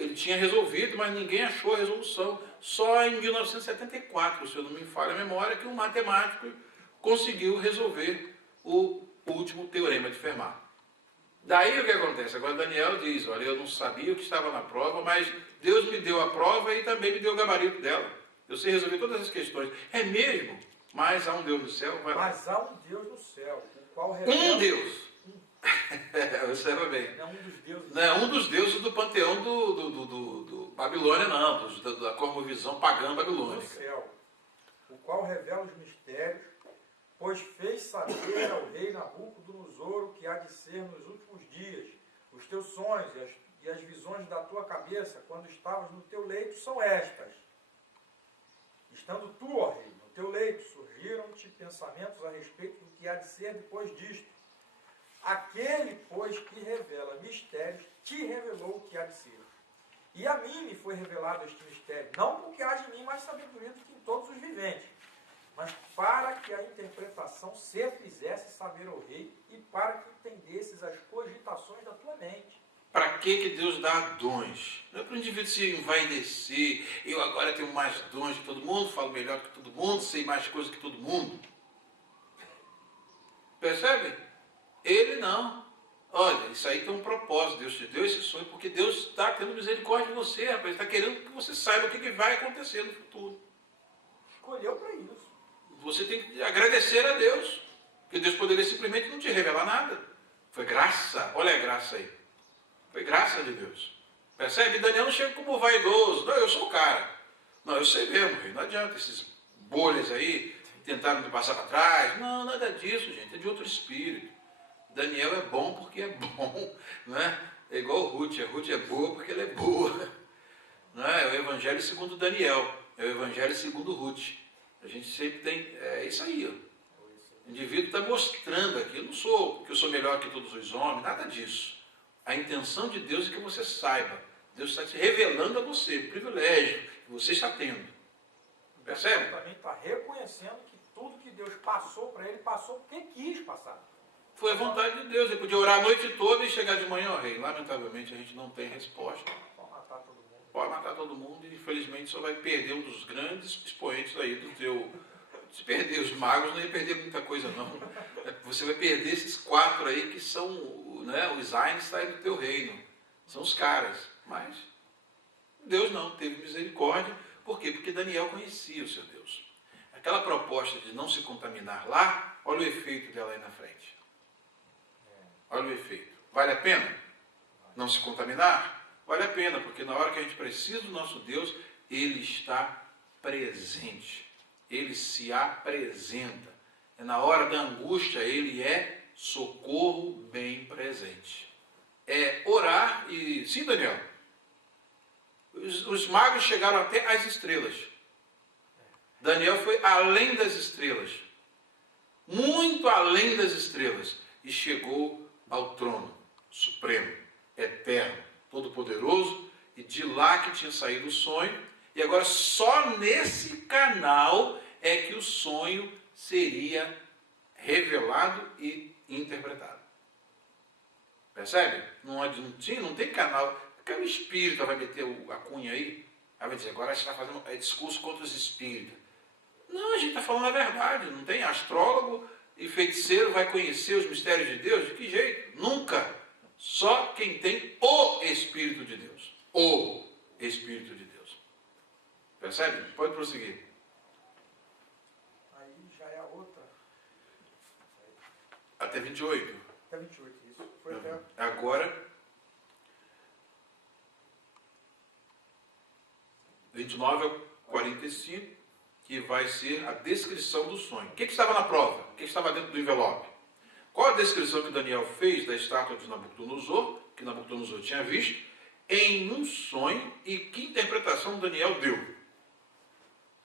ele tinha resolvido, mas ninguém achou a resolução. Só em 1974, se eu não me falha a memória, que um matemático conseguiu resolver o último teorema de Fermat. Daí o que acontece? Agora Daniel diz, olha, eu não sabia o que estava na prova, mas Deus me deu a prova e também me deu o gabarito dela. Eu sei resolver todas as questões. É mesmo? Mas há um Deus no céu? Vai lá. Mas há um Deus no céu, o qual revela... Um Deus! Observa bem. Não é um dos deuses. Não é um dos deuses do panteão do Babilônia, não, da cosmovisão pagã babilônica. No céu, o qual revela os mistérios, pois fez saber ao rei Nabucodonosor o que há de ser nos últimos dias. Os teus sonhos e as visões da tua cabeça, quando estavas no teu leito, são estas. Estando tu, ó rei, no teu leito, surgiram-te pensamentos a respeito do que há de ser depois disto. Aquele, pois, que revela mistérios, te revelou o que há de ser. E a mim me foi revelado este mistério, não porque haja em mim mais sabedoria do que em todos os viventes, mas para que a interpretação se fizesse saber ao rei e para que entendesses as cogitações da tua mente. Para que Deus dá dons? Não é para o indivíduo se envaidecer, eu agora tenho mais dons que todo mundo, falo melhor que todo mundo, sei mais coisas que todo mundo. Percebe? Ele não. Olha, isso aí tem um propósito, Deus te deu esse sonho, porque Deus está tendo misericórdia de você, rapaz, Ele está querendo que você saiba o que vai acontecer no futuro. Escolheu para isso. Você tem que agradecer a Deus, porque Deus poderia simplesmente não te revelar nada. Foi graça, olha a graça aí. Foi graça de Deus. Percebe? Daniel não chega como vaidoso. Não, eu sou o cara. Não, eu sei mesmo, rei. Não adianta esses bolhas aí tentaram me passar para trás. Não, nada disso, gente. É de outro espírito. Daniel é bom porque é bom. Não é? É igual Ruth. A Ruth é boa porque ela é boa. Não é? É o Evangelho segundo Daniel. É o Evangelho segundo Ruth. A gente sempre tem... É isso aí, ó. O indivíduo está mostrando aqui. Eu não sou porque eu sou melhor que todos os homens. Nada disso. A intenção de Deus é que você saiba. Deus está te revelando a você, o privilégio que você está tendo. Percebe? Ele também está reconhecendo que tudo que Deus passou para ele, passou porque quis passar. Foi a vontade de Deus. Ele podia orar a noite toda e chegar de manhã, ó rei. Lamentavelmente a gente não tem resposta. Pode matar todo mundo. Pode matar todo mundo e infelizmente só vai perder um dos grandes expoentes aí do teu... Se perder os magos, não ia perder muita coisa não. Você vai perder esses 4 aí que são, né, os Einstein do teu reino. São os caras. Mas Deus não teve misericórdia. Por quê? Porque Daniel conhecia o seu Deus. Aquela proposta de não se contaminar lá, olha o efeito dela aí na frente. Olha o efeito. Vale a pena não se contaminar? Vale a pena, porque na hora que a gente precisa do nosso Deus, Ele está presente. Ele se apresenta. É na hora da angústia, Ele é socorro bem presente. É orar e... Sim, Daniel. Os magos chegaram até as estrelas. Daniel foi além das estrelas. Muito além das estrelas. E chegou ao trono supremo, eterno, todo-poderoso. E de lá que tinha saído o sonho. E agora só nesse canal é que o sonho seria revelado e interpretado. Percebe? Não tem canal. Porque o espírita vai meter a cunha aí. Aí vai dizer, agora a gente está fazendo discurso contra os espíritas. Não, a gente está falando a verdade. Não tem astrólogo e feiticeiro vai conhecer os mistérios de Deus? De que jeito? Nunca. Só quem tem o Espírito de Deus. O Espírito de Deus. Percebe? Pode prosseguir. Aí já é a outra. Até 28. Até 28, isso. Foi até... Agora, 29 ao 45, que vai ser a descrição do sonho. O que estava na prova? O que estava dentro do envelope? Qual a descrição que Daniel fez da estátua de Nabucodonosor, que Nabucodonosor tinha visto, em um sonho, e que interpretação Daniel deu?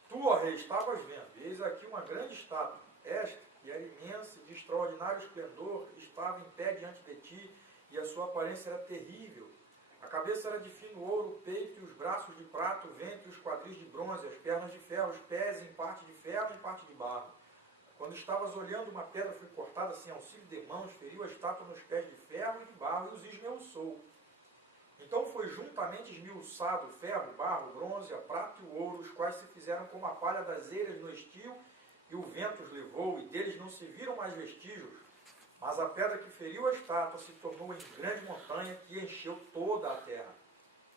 Tu, ó rei, estavas vendo, eis aqui uma grande estátua, esta, que era imensa e de extraordinário esplendor, estava em pé diante de ti, e a sua aparência era terrível. A cabeça era de fino ouro, o peito e os braços de prata, o ventre e os quadris de bronze, as pernas de ferro, os pés em parte de ferro e em parte de barro. Quando estavas olhando, uma pedra foi cortada sem auxílio de mãos, feriu a estátua nos pés de ferro e de barro, e os esmiuçou. Então foi juntamente esmiuçado o ferro, o barro, o bronze, a prata e o ouro, os quais se fizeram como a palha das eiras no estio, e o vento os levou, e deles não se viram mais vestígios. Mas a pedra que feriu a estátua se tornou em grande montanha que encheu toda a terra.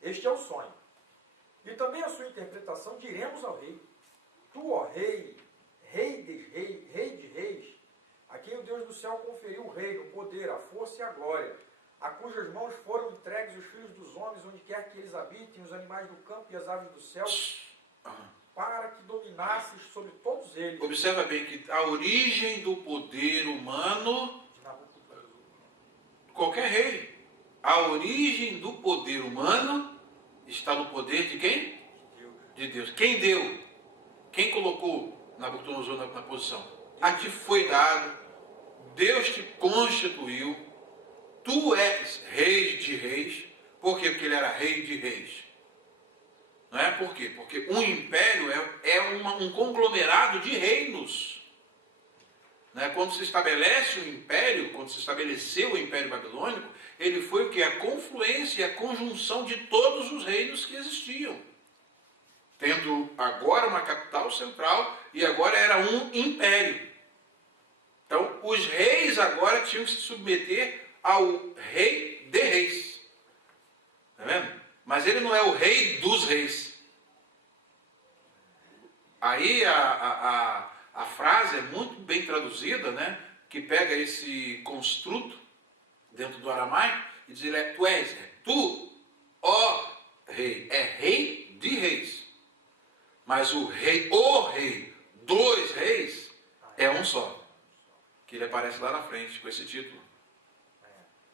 Este é o sonho. E também a sua interpretação diremos ao rei. Tu, ó rei, rei de reis, a quem o Deus do céu conferiu o reino, o poder, a força e a glória, a cujas mãos foram entregues os filhos dos homens, onde quer que eles habitem, os animais do campo e as aves do céu, para que dominasses sobre todos eles. Observa bem que a origem do poder humano, qualquer rei, a origem do poder humano está no poder de quem? De Deus. Quem deu? Quem colocou Nabucodonosor na posição? A ti foi dado, Deus te constituiu, tu és rei de reis. Por quê? Porque ele era rei de reis. Não é? Por quê? Porque um império é um conglomerado de reinos. né? Quando se estabelece o império, quando se estabeleceu o Império Babilônico, ele foi o que? A confluência e a conjunção de todos os reinos que existiam. Tendo agora uma capital central e agora era um império. Então, os reis agora tinham que se submeter ao rei de reis. Está vendo? Mas ele não é o rei dos reis. Aí a frase é muito bem traduzida, né? Que pega esse construto dentro do aramaico e diz: tu és, tu, ó rei, é rei de reis. Mas o rei dos reis é um só. Que ele aparece lá na frente com esse título.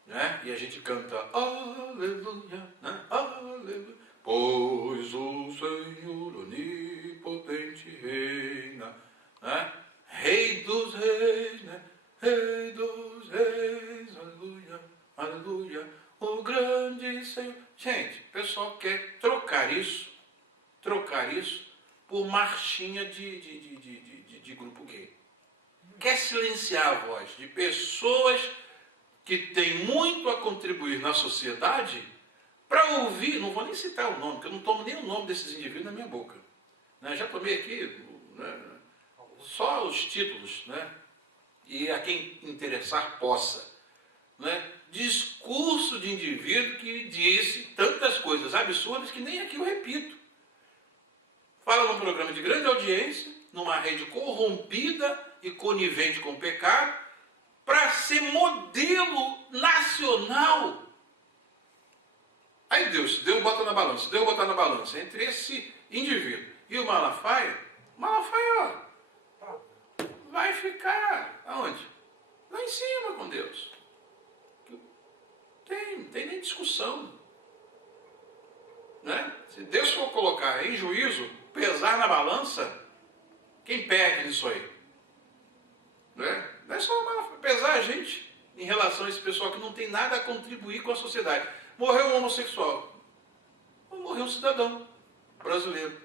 Né? E a gente canta aleluia, né? Aleluia. Pois o Senhor onipotente reina, né? Rei dos reis, né? Rei dos reis, aleluia, aleluia, o grande Senhor. Gente, o pessoal quer trocar isso por marchinha de grupo gay. Quer silenciar a voz de pessoas que têm muito a contribuir na sociedade para ouvir, não vou nem citar o nome, porque eu não tomo nem o nome desses indivíduos na minha boca. Né? Já tomei aqui, né, só os títulos, né? E a quem interessar possa. Né? Discurso de indivíduo que disse tantas coisas absurdas que nem aqui eu repito. Fala num programa de grande audiência, numa rede corrompida e conivente com o pecado, para ser modelo nacional. Aí Deus bota na balança entre esse indivíduo e o Malafaia, ó, vai ficar aonde? Lá em cima com Deus. Não tem nem discussão. Né? Se Deus for colocar em juízo, pesar na balança, quem perde nisso aí? Né? Não é só pesar a gente em relação a esse pessoal que não tem nada a contribuir com a sociedade. Morreu um homossexual, ou morreu um cidadão brasileiro.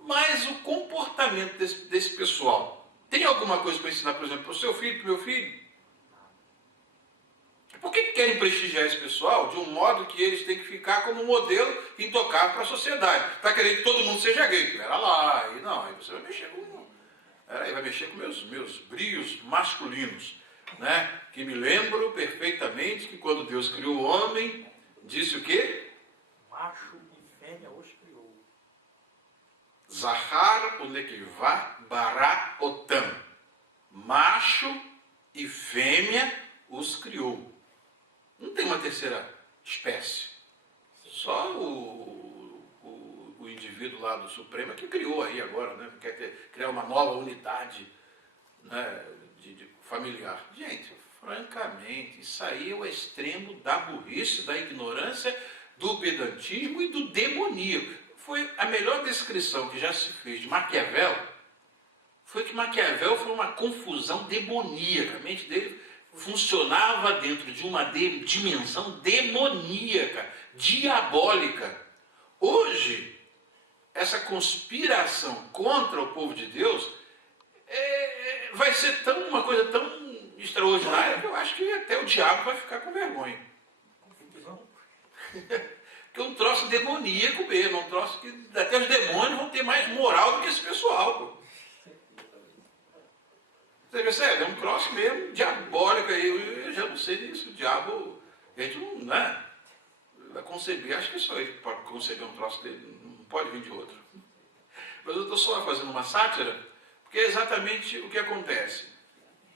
Mas o comportamento desse pessoal tem alguma coisa para ensinar, por exemplo, para o seu filho, para o meu filho? Por que querem prestigiar esse pessoal de um modo que eles têm que ficar como modelo intocável para a sociedade? Está querendo que todo mundo seja gay? Pera lá, aí não, aí você vai mexer com meus brios masculinos, né? Que me lembro perfeitamente que quando Deus criou o homem, disse o quê? Macho e fêmea os criou. Zahar ulekivá bara otam. Macho e fêmea os criou. Não tem uma terceira espécie. Só o indivíduo lá do Supremo que criou aí agora, né? Quer criar uma nova unidade, né, de familiar. Gente, francamente, isso aí é o extremo da burrice, da ignorância, do pedantismo e do demoníaco. Foi a melhor descrição que já se fez de Maquiavel, foi que Maquiavel foi uma confusão demoníaca. A mente dele funcionava dentro de uma dimensão demoníaca, diabólica. Hoje, essa conspiração contra o povo de Deus vai ser uma coisa tão extraordinária que eu acho que até o diabo vai ficar com vergonha. Confusão. Que é um troço demoníaco mesmo, um troço que até os demônios vão ter mais moral do que esse pessoal. Pô. Você percebe? É um troço mesmo diabólico aí. Eu já não sei disso. O diabo, a gente não, né? Vai conceber, acho que só ele pode conceber um troço dele, não pode vir de outro. Mas eu estou só fazendo uma sátira, porque é exatamente o que acontece.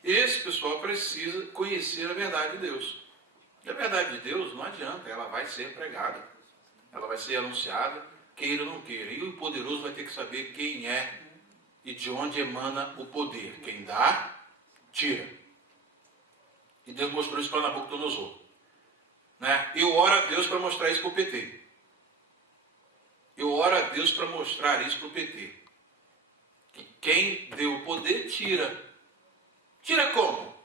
Esse pessoal precisa conhecer a verdade de Deus. E a verdade de Deus não adianta, ela vai ser pregada, ela vai ser anunciada, queira ou não queira. E o poderoso vai ter que saber quem é e de onde emana o poder. Quem dá, tira. E Deus mostrou isso para Nabucodonosor. Né? Eu oro a Deus para mostrar isso para o PT. Eu oro a Deus para mostrar isso para o PT. Que quem deu o poder, tira. Tira como?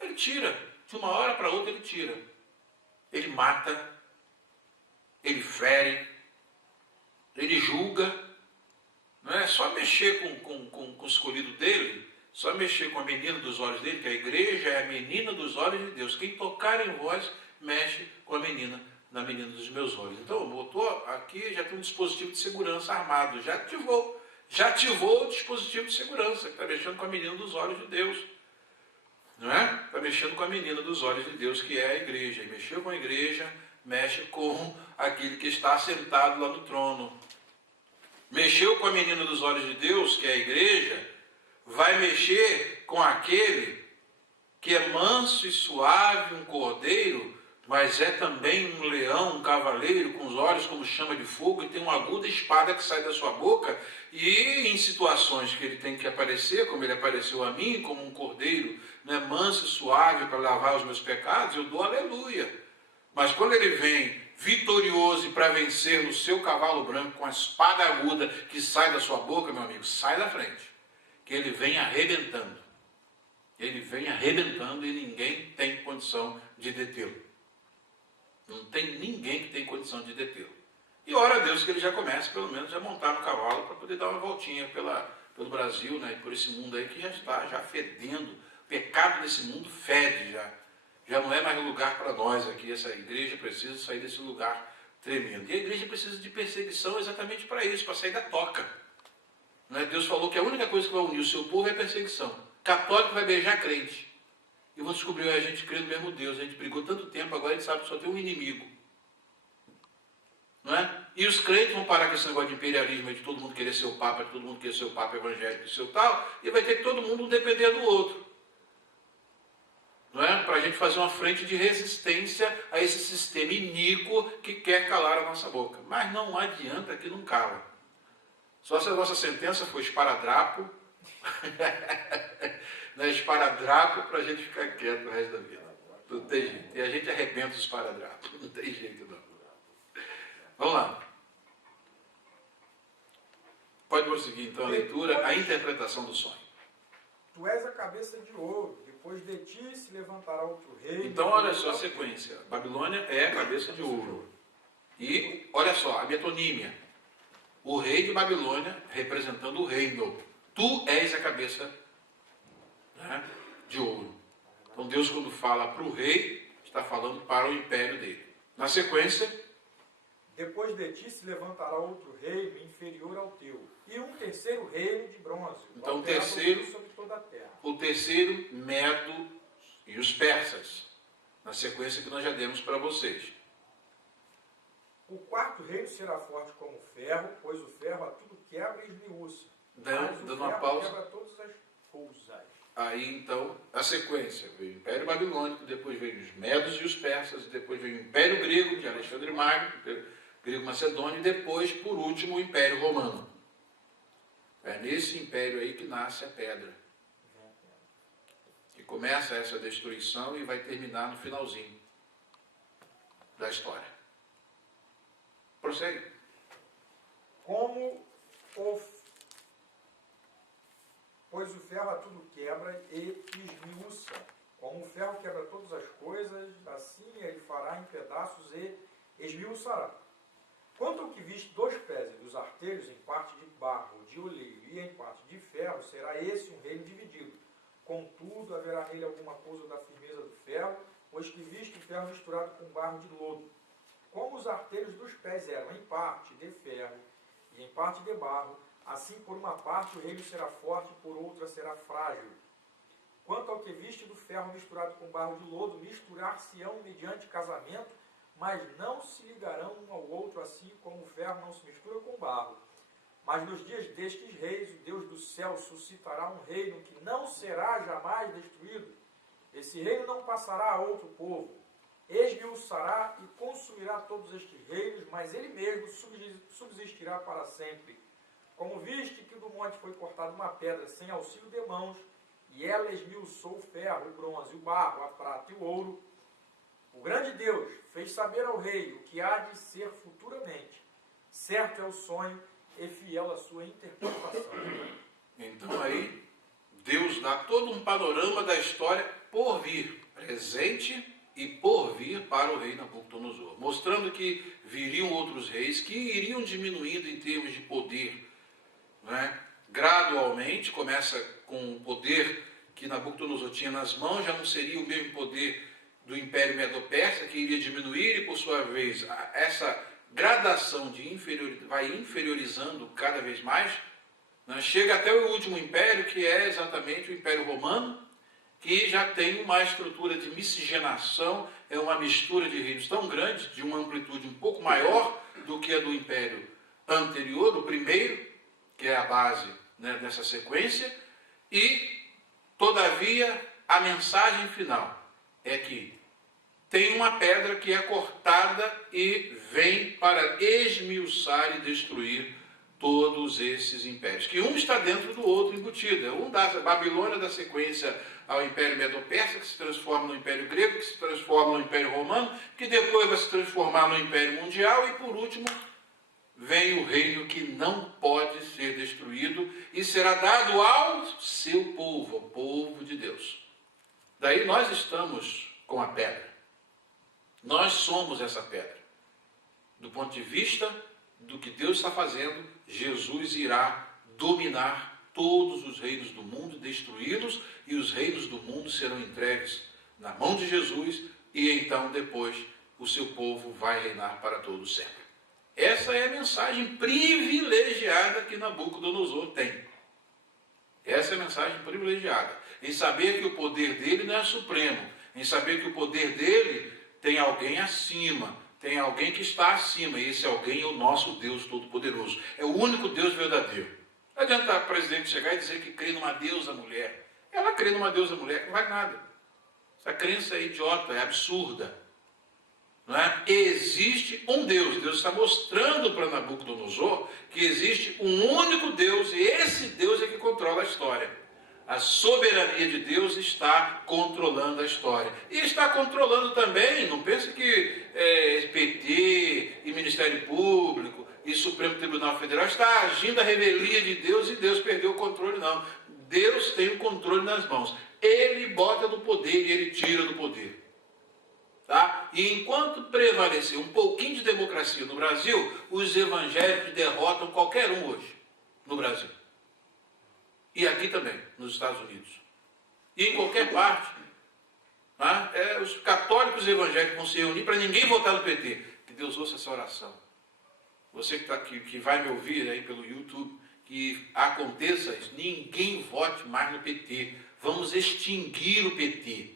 Ele tira. De uma hora para outra ele tira. Ele mata. Ele fere. Ele julga. Não é só mexer com o escolhido dele. Só mexer com a menina dos olhos dele, que a igreja é a menina dos olhos de Deus. Quem tocar em vós, mexe com a menina, na menina dos meus olhos. Então, botou aqui, já tem um dispositivo de segurança armado, já ativou o dispositivo de segurança, que está mexendo com a menina dos olhos de Deus. Não é? Está mexendo com a menina dos olhos de Deus, que é a igreja. E mexeu com a igreja, mexe com aquele que está sentado lá no trono. Mexeu com a menina dos olhos de Deus, que é a igreja, vai mexer com aquele que é manso e suave, um cordeiro, mas é também um leão, um cavaleiro, com os olhos como chama de fogo, e tem uma aguda espada que sai da sua boca, e em situações que ele tem que aparecer, como ele apareceu a mim, como um cordeiro, né, manso e suave para lavar os meus pecados, eu dou aleluia. Mas quando ele vem vitorioso e para vencer no seu cavalo branco, com a espada aguda que sai da sua boca, meu amigo, sai da frente, que ele vem arrebentando. Ele vem arrebentando e ninguém tem condição de detê-lo. Não tem ninguém que tem condição de detê-lo. E ora a Deus que ele já comece, pelo menos, a montar no cavalo para poder dar uma voltinha pelo Brasil, né, e por esse mundo aí que já está já fedendo. O pecado desse mundo fede já. Já não é mais lugar para nós aqui. Essa igreja precisa sair desse lugar tremendo. E a igreja precisa de perseguição exatamente para isso, para sair da toca. Não é? Deus falou que a única coisa que vai unir o seu povo é a perseguição. Católico vai beijar crente. E vou descobrir, a gente crê no mesmo Deus. A gente brigou tanto tempo, agora a gente sabe que só tem um inimigo. Não é? E os crentes vão parar com esse negócio de imperialismo, de todo mundo querer ser o Papa, de todo mundo querer ser o Papa evangélico e seu tal, e vai ter que todo mundo depender do outro. Não é? Para a gente fazer uma frente de resistência a esse sistema iníquo que quer calar a nossa boca. Mas não adianta que não cala. Só se a nossa sentença for esparadrapo, né? Esparadrapo para a gente ficar quieto o resto da vida. Não tem jeito. E a gente arrebenta os esparadrapos. Não tem jeito não. Vamos lá. Pode prosseguir então a leitura, a interpretação do sonho. Tu és a cabeça de ouro, depois de ti se levantará outro rei. Então olha só a sequência. Babilônia é a cabeça de ouro. E olha só, a metonímia. O rei de Babilônia representando o reino. Tu és a cabeça, né, de ouro. Então Deus, quando fala para o rei, está falando para o império dele. Na sequência, depois de ti se levantará outro reino inferior ao teu, e um terceiro reino de bronze. Então, terceiro, sobre toda a terra. o terceiro, Medo e os persas. Na sequência que nós já demos para vocês. O quarto reino será forte como ferro, pois o ferro a tudo quebra e esmiuça. Dando uma pausa. Quebra todas as coisas. Aí então, a sequência, veio o Império Babilônico, depois veio os Medos e os Persas, depois veio o Império Grego de Alexandre Magno, Grego Macedônio, e depois, por último, o Império Romano. É nesse império aí que nasce a pedra. Que começa essa destruição e vai terminar no finalzinho da história. Prossegue. Pois o ferro a tudo quebra e esmiuça. Como o ferro quebra todas as coisas, assim ele fará em pedaços e esmiuçará. Quanto ao que viste dos pés e dos artelhos em parte de barro, de oleiro e em parte de ferro, será esse um reino dividido. Contudo, haverá nele alguma coisa da firmeza do ferro, pois que viste o ferro misturado com barro de lodo. Como os artelhos dos pés eram em parte de ferro e em parte de barro, assim por uma parte o reino será forte, por outra será frágil. Quanto ao que viste do ferro misturado com barro de lodo, misturar-se-ão mediante casamento, mas não se ligarão um ao outro, assim como o ferro não se mistura com o barro. Mas nos dias destes reis, o Deus do céu suscitará um reino que não será jamais destruído. Esse reino não passará a outro povo. Esmiuçará e consumirá todos estes reinos, mas ele mesmo subsistirá para sempre. Como viste que do monte foi cortada uma pedra sem auxílio de mãos, e ela esmiuçou o ferro, o bronze, o barro, a prata e o ouro, o grande Deus fez saber ao rei o que há de ser futuramente. Certo é o sonho e fiel a sua interpretação. Então aí, Deus dá todo um panorama da história por vir, presente e por vir para o rei Nabucodonosor, mostrando que viriam outros reis que iriam diminuindo em termos de poder, né? Gradualmente, começa com com o poder que Nabucodonosor tinha nas mãos, já não seria o mesmo poder do Império Medo-Persa, que iria diminuir, e por sua vez, essa gradação de vai inferiorizando cada vez mais, né? Chega até o último império, que é exatamente o Império Romano, que já tem uma estrutura de miscigenação, é uma mistura de reinos tão grande, de uma amplitude um pouco maior do que a do Império anterior, o primeiro, que é a base, né, dessa sequência, e, todavia, a mensagem final é que tem uma pedra que é cortada e vem para esmiuçar e destruir todos esses impérios, que um está dentro do outro embutido. Um da Babilônia da sequência ao Império Medo-Persa, que se transforma no Império Grego, que se transforma no Império Romano, que depois vai se transformar no Império Mundial, e por último vem o reino que não pode ser destruído e será dado ao seu povo, ao povo de Deus. Daí nós estamos com a pedra. Nós somos essa pedra. Do ponto de vista do que Deus está fazendo, Jesus irá dominar todos os reinos do mundo, destruí-los, e os reinos do mundo serão entregues na mão de Jesus, e então depois o seu povo vai reinar para todo sempre. Essa é a mensagem privilegiada que Nabucodonosor tem. Essa é a mensagem privilegiada, em saber que o poder dele não é supremo, em saber que o poder dele tem alguém acima, tem alguém que está acima, e esse alguém é o nosso Deus Todo-Poderoso. É o único Deus verdadeiro. Não adianta o presidente chegar e dizer que crê numa deusa mulher. Ela crê numa deusa mulher, não vai nada. Essa crença é idiota, é absurda. Não é? Existe um Deus. Deus está mostrando para Nabucodonosor que existe um único Deus, e esse Deus é que controla a história. A soberania de Deus está controlando a história. E está controlando também, não pense que PT e Ministério Público e Supremo Tribunal Federal está agindo a revelia de Deus e Deus perdeu o controle, não. Deus tem o controle nas mãos. Ele bota no poder e ele tira do poder. Tá? E enquanto prevalecer um pouquinho de democracia no Brasil, os evangélicos derrotam qualquer um hoje no Brasil. E aqui também, nos Estados Unidos. E em qualquer parte. Tá? Os católicos evangélicos vão se reunir para ninguém votar no PT. Que Deus ouça essa oração. Você que vai me ouvir aí pelo YouTube, que aconteça isso. Ninguém vote mais no PT. Vamos extinguir o PT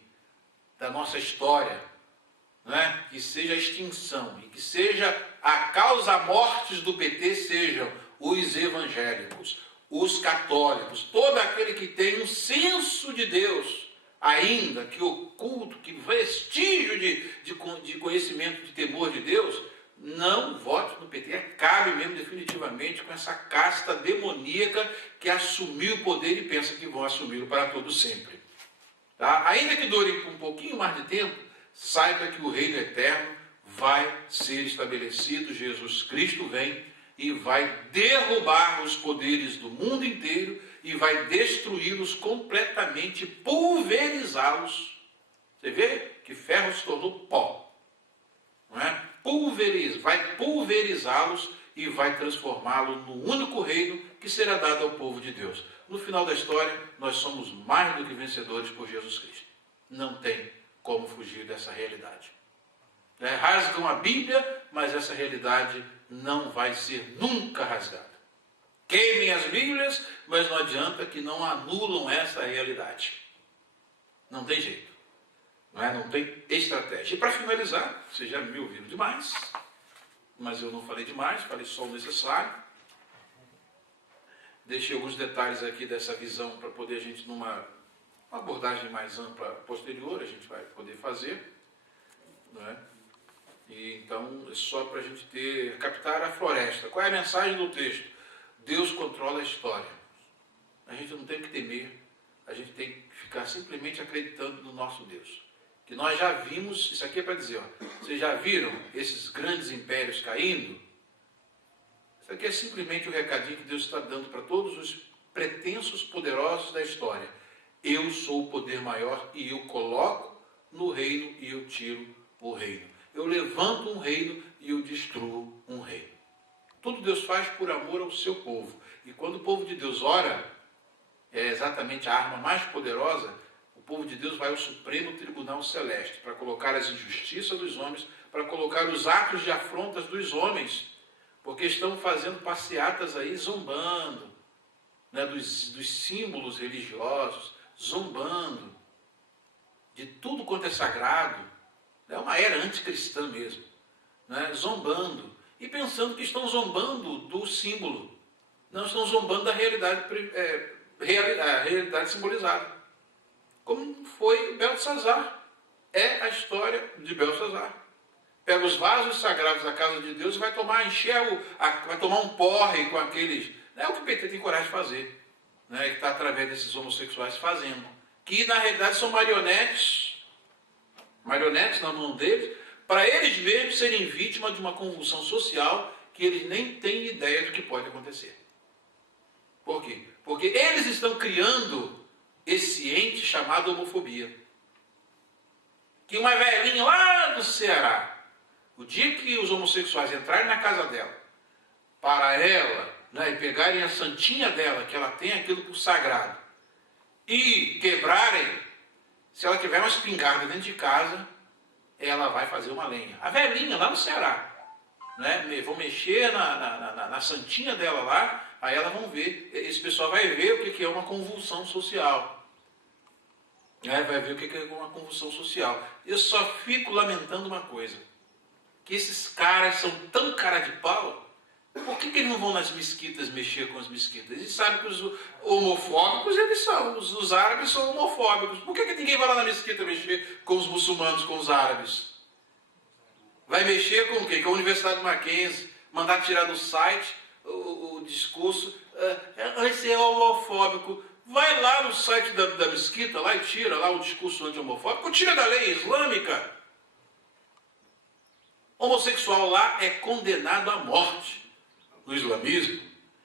da nossa história. Né? Que seja a extinção. E que seja a causa mortes do PT sejam os evangélicos, os católicos, todo aquele que tem um senso de Deus, ainda que oculto, que vestígio de conhecimento, de temor de Deus, não vote no PT. Cabe mesmo definitivamente com essa casta demoníaca que assumiu o poder e pensa que vão assumi-lo para todo sempre. Tá? Ainda que dure um pouquinho mais de tempo, saiba que o reino eterno vai ser estabelecido. Jesus Cristo vem e vai derrubar os poderes do mundo inteiro e vai destruí-los completamente, pulverizá-los. Você vê que ferro se tornou pó. Não é? Vai pulverizá-los e vai transformá-los no único reino que será dado ao povo de Deus. No final da história, nós somos mais do que vencedores por Jesus Cristo. Não tem como fugir dessa realidade. Rasgam a Bíblia, mas essa realidade não vai ser nunca rasgada. Queimem as Bíblias, mas não adianta que não anulam essa realidade. Não tem jeito. Não tem estratégia. E para finalizar, vocês já me ouviram demais, mas eu não falei demais, falei só o necessário. Deixei alguns detalhes aqui dessa visão para poder a gente, numa abordagem mais ampla posterior, a gente vai poder fazer. Não é? E então, é só para a gente captar a floresta. Qual é a mensagem do texto? Deus controla a história. A gente não tem que temer, a gente tem que ficar simplesmente acreditando no nosso Deus. Que nós já vimos, isso aqui é para dizer, vocês já viram esses grandes impérios caindo? Isso aqui é simplesmente o recadinho que Deus está dando para todos os pretensos poderosos da história. Eu sou o poder maior e eu coloco no reino e eu tiro o reino. Eu levanto um reino e eu destruo um reino. Tudo Deus faz por amor ao seu povo. E quando o povo de Deus ora, é exatamente a arma mais poderosa, o povo de Deus vai ao Supremo Tribunal Celeste para colocar as injustiças dos homens, para colocar os atos de afrontas dos homens, porque estão fazendo passeatas aí zombando, né, dos símbolos religiosos, zombando de tudo quanto é sagrado. É uma era anticristã mesmo, né, zombando e pensando que estão zombando do símbolo, não estão zombando da realidade, a realidade simbolizada. Como foi Beltesazar. É a história de Beltesazar. Pega os vasos sagrados da casa de Deus e vai tomar, vai tomar um porre com aqueles. É o que o PT tem coragem de fazer, né, que está através desses homossexuais fazendo. Que na realidade são marionetes na mão deles, para eles mesmos serem vítimas de uma convulsão social que eles nem têm ideia do que pode acontecer. Por quê? Porque eles estão criando esse ente chamado homofobia. Que uma velhinha lá do Ceará, o dia que os homossexuais entrarem na casa dela, para ela, né, e pegarem a santinha dela, que ela tem aquilo por sagrado, e quebrarem, se ela tiver uma espingarda dentro de casa, ela vai fazer uma lenha. A velhinha lá no Ceará, né, vão mexer na santinha dela lá, aí elas vão ver, esse pessoal vai ver o que é uma convulsão social. Vai ver o que é uma convulsão social. Eu só fico lamentando uma coisa, que esses caras são tão cara de pau, por que eles não vão nas mesquitas mexer com as mesquitas? Eles sabem que os homofóbicos, eles são, os árabes são homofóbicos. Por que ninguém vai lá na mesquita mexer com os muçulmanos, com os árabes? Vai mexer com o quê? Com a Universidade Mackenzie, mandar tirar do site o discurso, esse é homofóbico. Vai lá no site da mesquita lá e tira lá o discurso anti-homofóbico, tira da lei islâmica. Homossexual lá é condenado à morte no islamismo.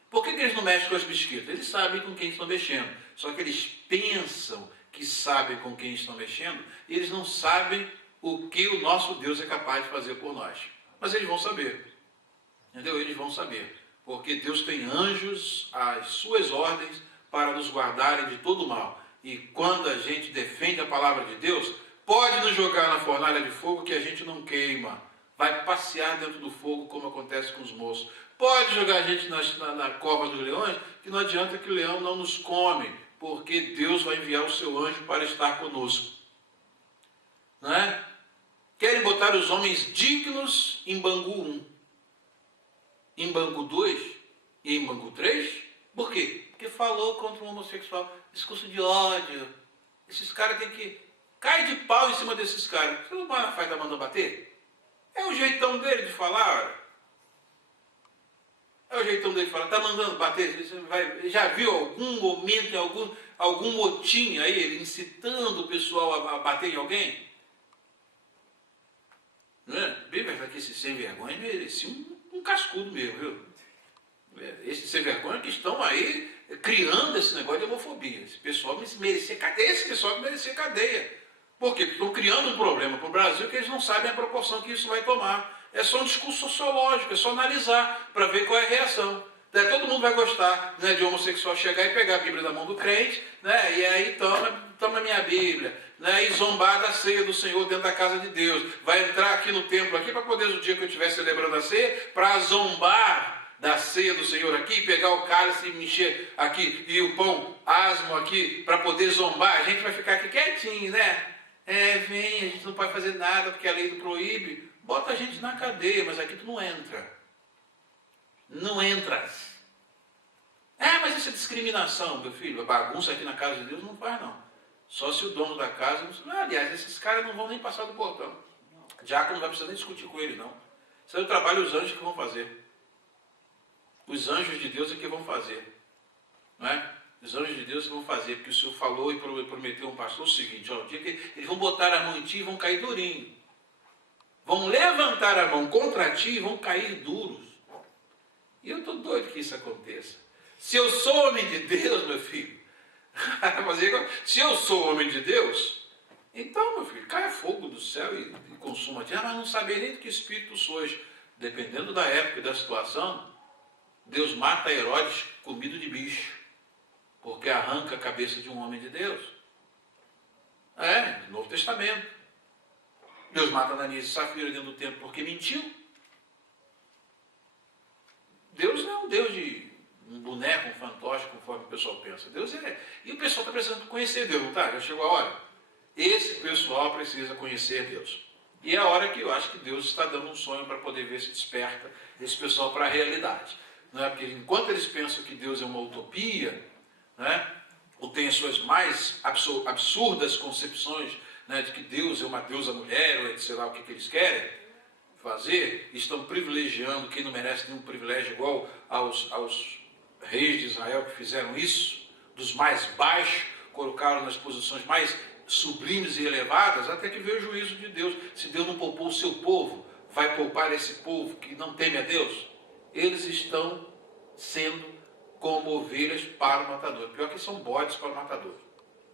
Por que eles não mexem com as mesquitas? Eles sabem com quem estão mexendo. Só que eles pensam que sabem com quem estão mexendo e eles não sabem o que o nosso Deus é capaz de fazer por nós. Mas eles vão saber. Entendeu? Eles vão saber. Porque Deus tem anjos às suas ordens para nos guardarem de todo mal. E quando a gente defende a palavra de Deus, pode nos jogar na fornalha de fogo que a gente não queima. Vai passear dentro do fogo, como acontece com os moços. Pode jogar a gente na cova dos leões, que não adianta que o leão não nos come, porque Deus vai enviar o seu anjo para estar conosco. Não é? Querem botar os homens dignos em Bangu 1, em Bangu 2 e em Bangu 3? Por quê? Porque falou contra o homossexual. Discurso de ódio. Esses caras têm que... Cai de pau em cima desses caras. Você não vai estar mandando bater? É o jeitão dele de falar. É o jeitão dele de falar. Está mandando bater? Você já viu algum momento, algum motim aí, ele incitando o pessoal a bater em alguém? Não é? Bem verdade que esse sem vergonha merecia um cascudo mesmo, viu? Esses sem vergonha que estão aí criando esse negócio de homofobia. Esse pessoal merecia cadeia. Esse pessoal merecia cadeia. Por quê? Porque estão criando um problema para o Brasil que eles não sabem a proporção que isso vai tomar. É só um discurso sociológico, é só analisar para ver qual é a reação. Todo mundo vai gostar, né, de homossexual chegar e pegar a Bíblia da mão do crente, né, e aí toma minha Bíblia, né, e zombar da ceia do Senhor dentro da casa de Deus. Vai entrar aqui no templo aqui para poder, no dia que eu estiver celebrando a ceia, para zombar da ceia do Senhor aqui, pegar o cálice e mexer aqui, e o pão asmo aqui, para poder zombar. A gente vai ficar aqui quietinho, né? Vem, a gente não pode fazer nada porque a lei do proíbe. Bota a gente na cadeia, mas aqui tu não entra. Não entras. Mas isso é discriminação, meu filho. A bagunça aqui na casa de Deus não faz, não. Só se o dono da casa... aliás, esses caras não vão nem passar do portão. Diácono não vai precisar nem discutir com ele, não. Isso é o trabalho dos anjos que vão fazer. Os anjos de Deus é que vão fazer. Não é? Os anjos de Deus que vão fazer, porque o Senhor falou e prometeu a um pastor o seguinte, o dia que eles vão botar a mão em ti e vão cair durinho. Vão levantar a mão contra ti e vão cair duros. E eu estou doido que isso aconteça. Se eu sou homem de Deus, meu filho, se eu sou homem de Deus, então, meu filho, caia fogo do céu e consuma ti. Mas não sabia nem do que espírito sois. Dependendo da época e da situação, Deus mata Herodes comido de bicho. Porque arranca a cabeça de um homem de Deus. No Novo Testamento. Deus mata Ananias e Safira dentro do templo porque mentiu. Deus não é um Deus de um boneco, um fantoche, conforme o pessoal pensa. Deus é. E o pessoal está precisando conhecer Deus, não está? Já chegou a hora. Esse pessoal precisa conhecer Deus. E é a hora que eu acho que Deus está dando um sonho para poder ver se desperta esse pessoal para a realidade. Não é? Porque enquanto eles pensam que Deus é uma utopia, né? Ou tem as suas mais absurdas concepções, né, de que Deus é uma deusa mulher, ou sei lá o que eles querem fazer, estão privilegiando quem não merece nenhum privilégio, igual aos reis de Israel que fizeram isso, dos mais baixos, colocaram nas posições mais sublimes e elevadas, até que veio o juízo de Deus. Se Deus não poupou o seu povo, vai poupar esse povo que não teme a Deus? Eles estão sendo como ovelhas para o matador. Pior que são bodes para o matador,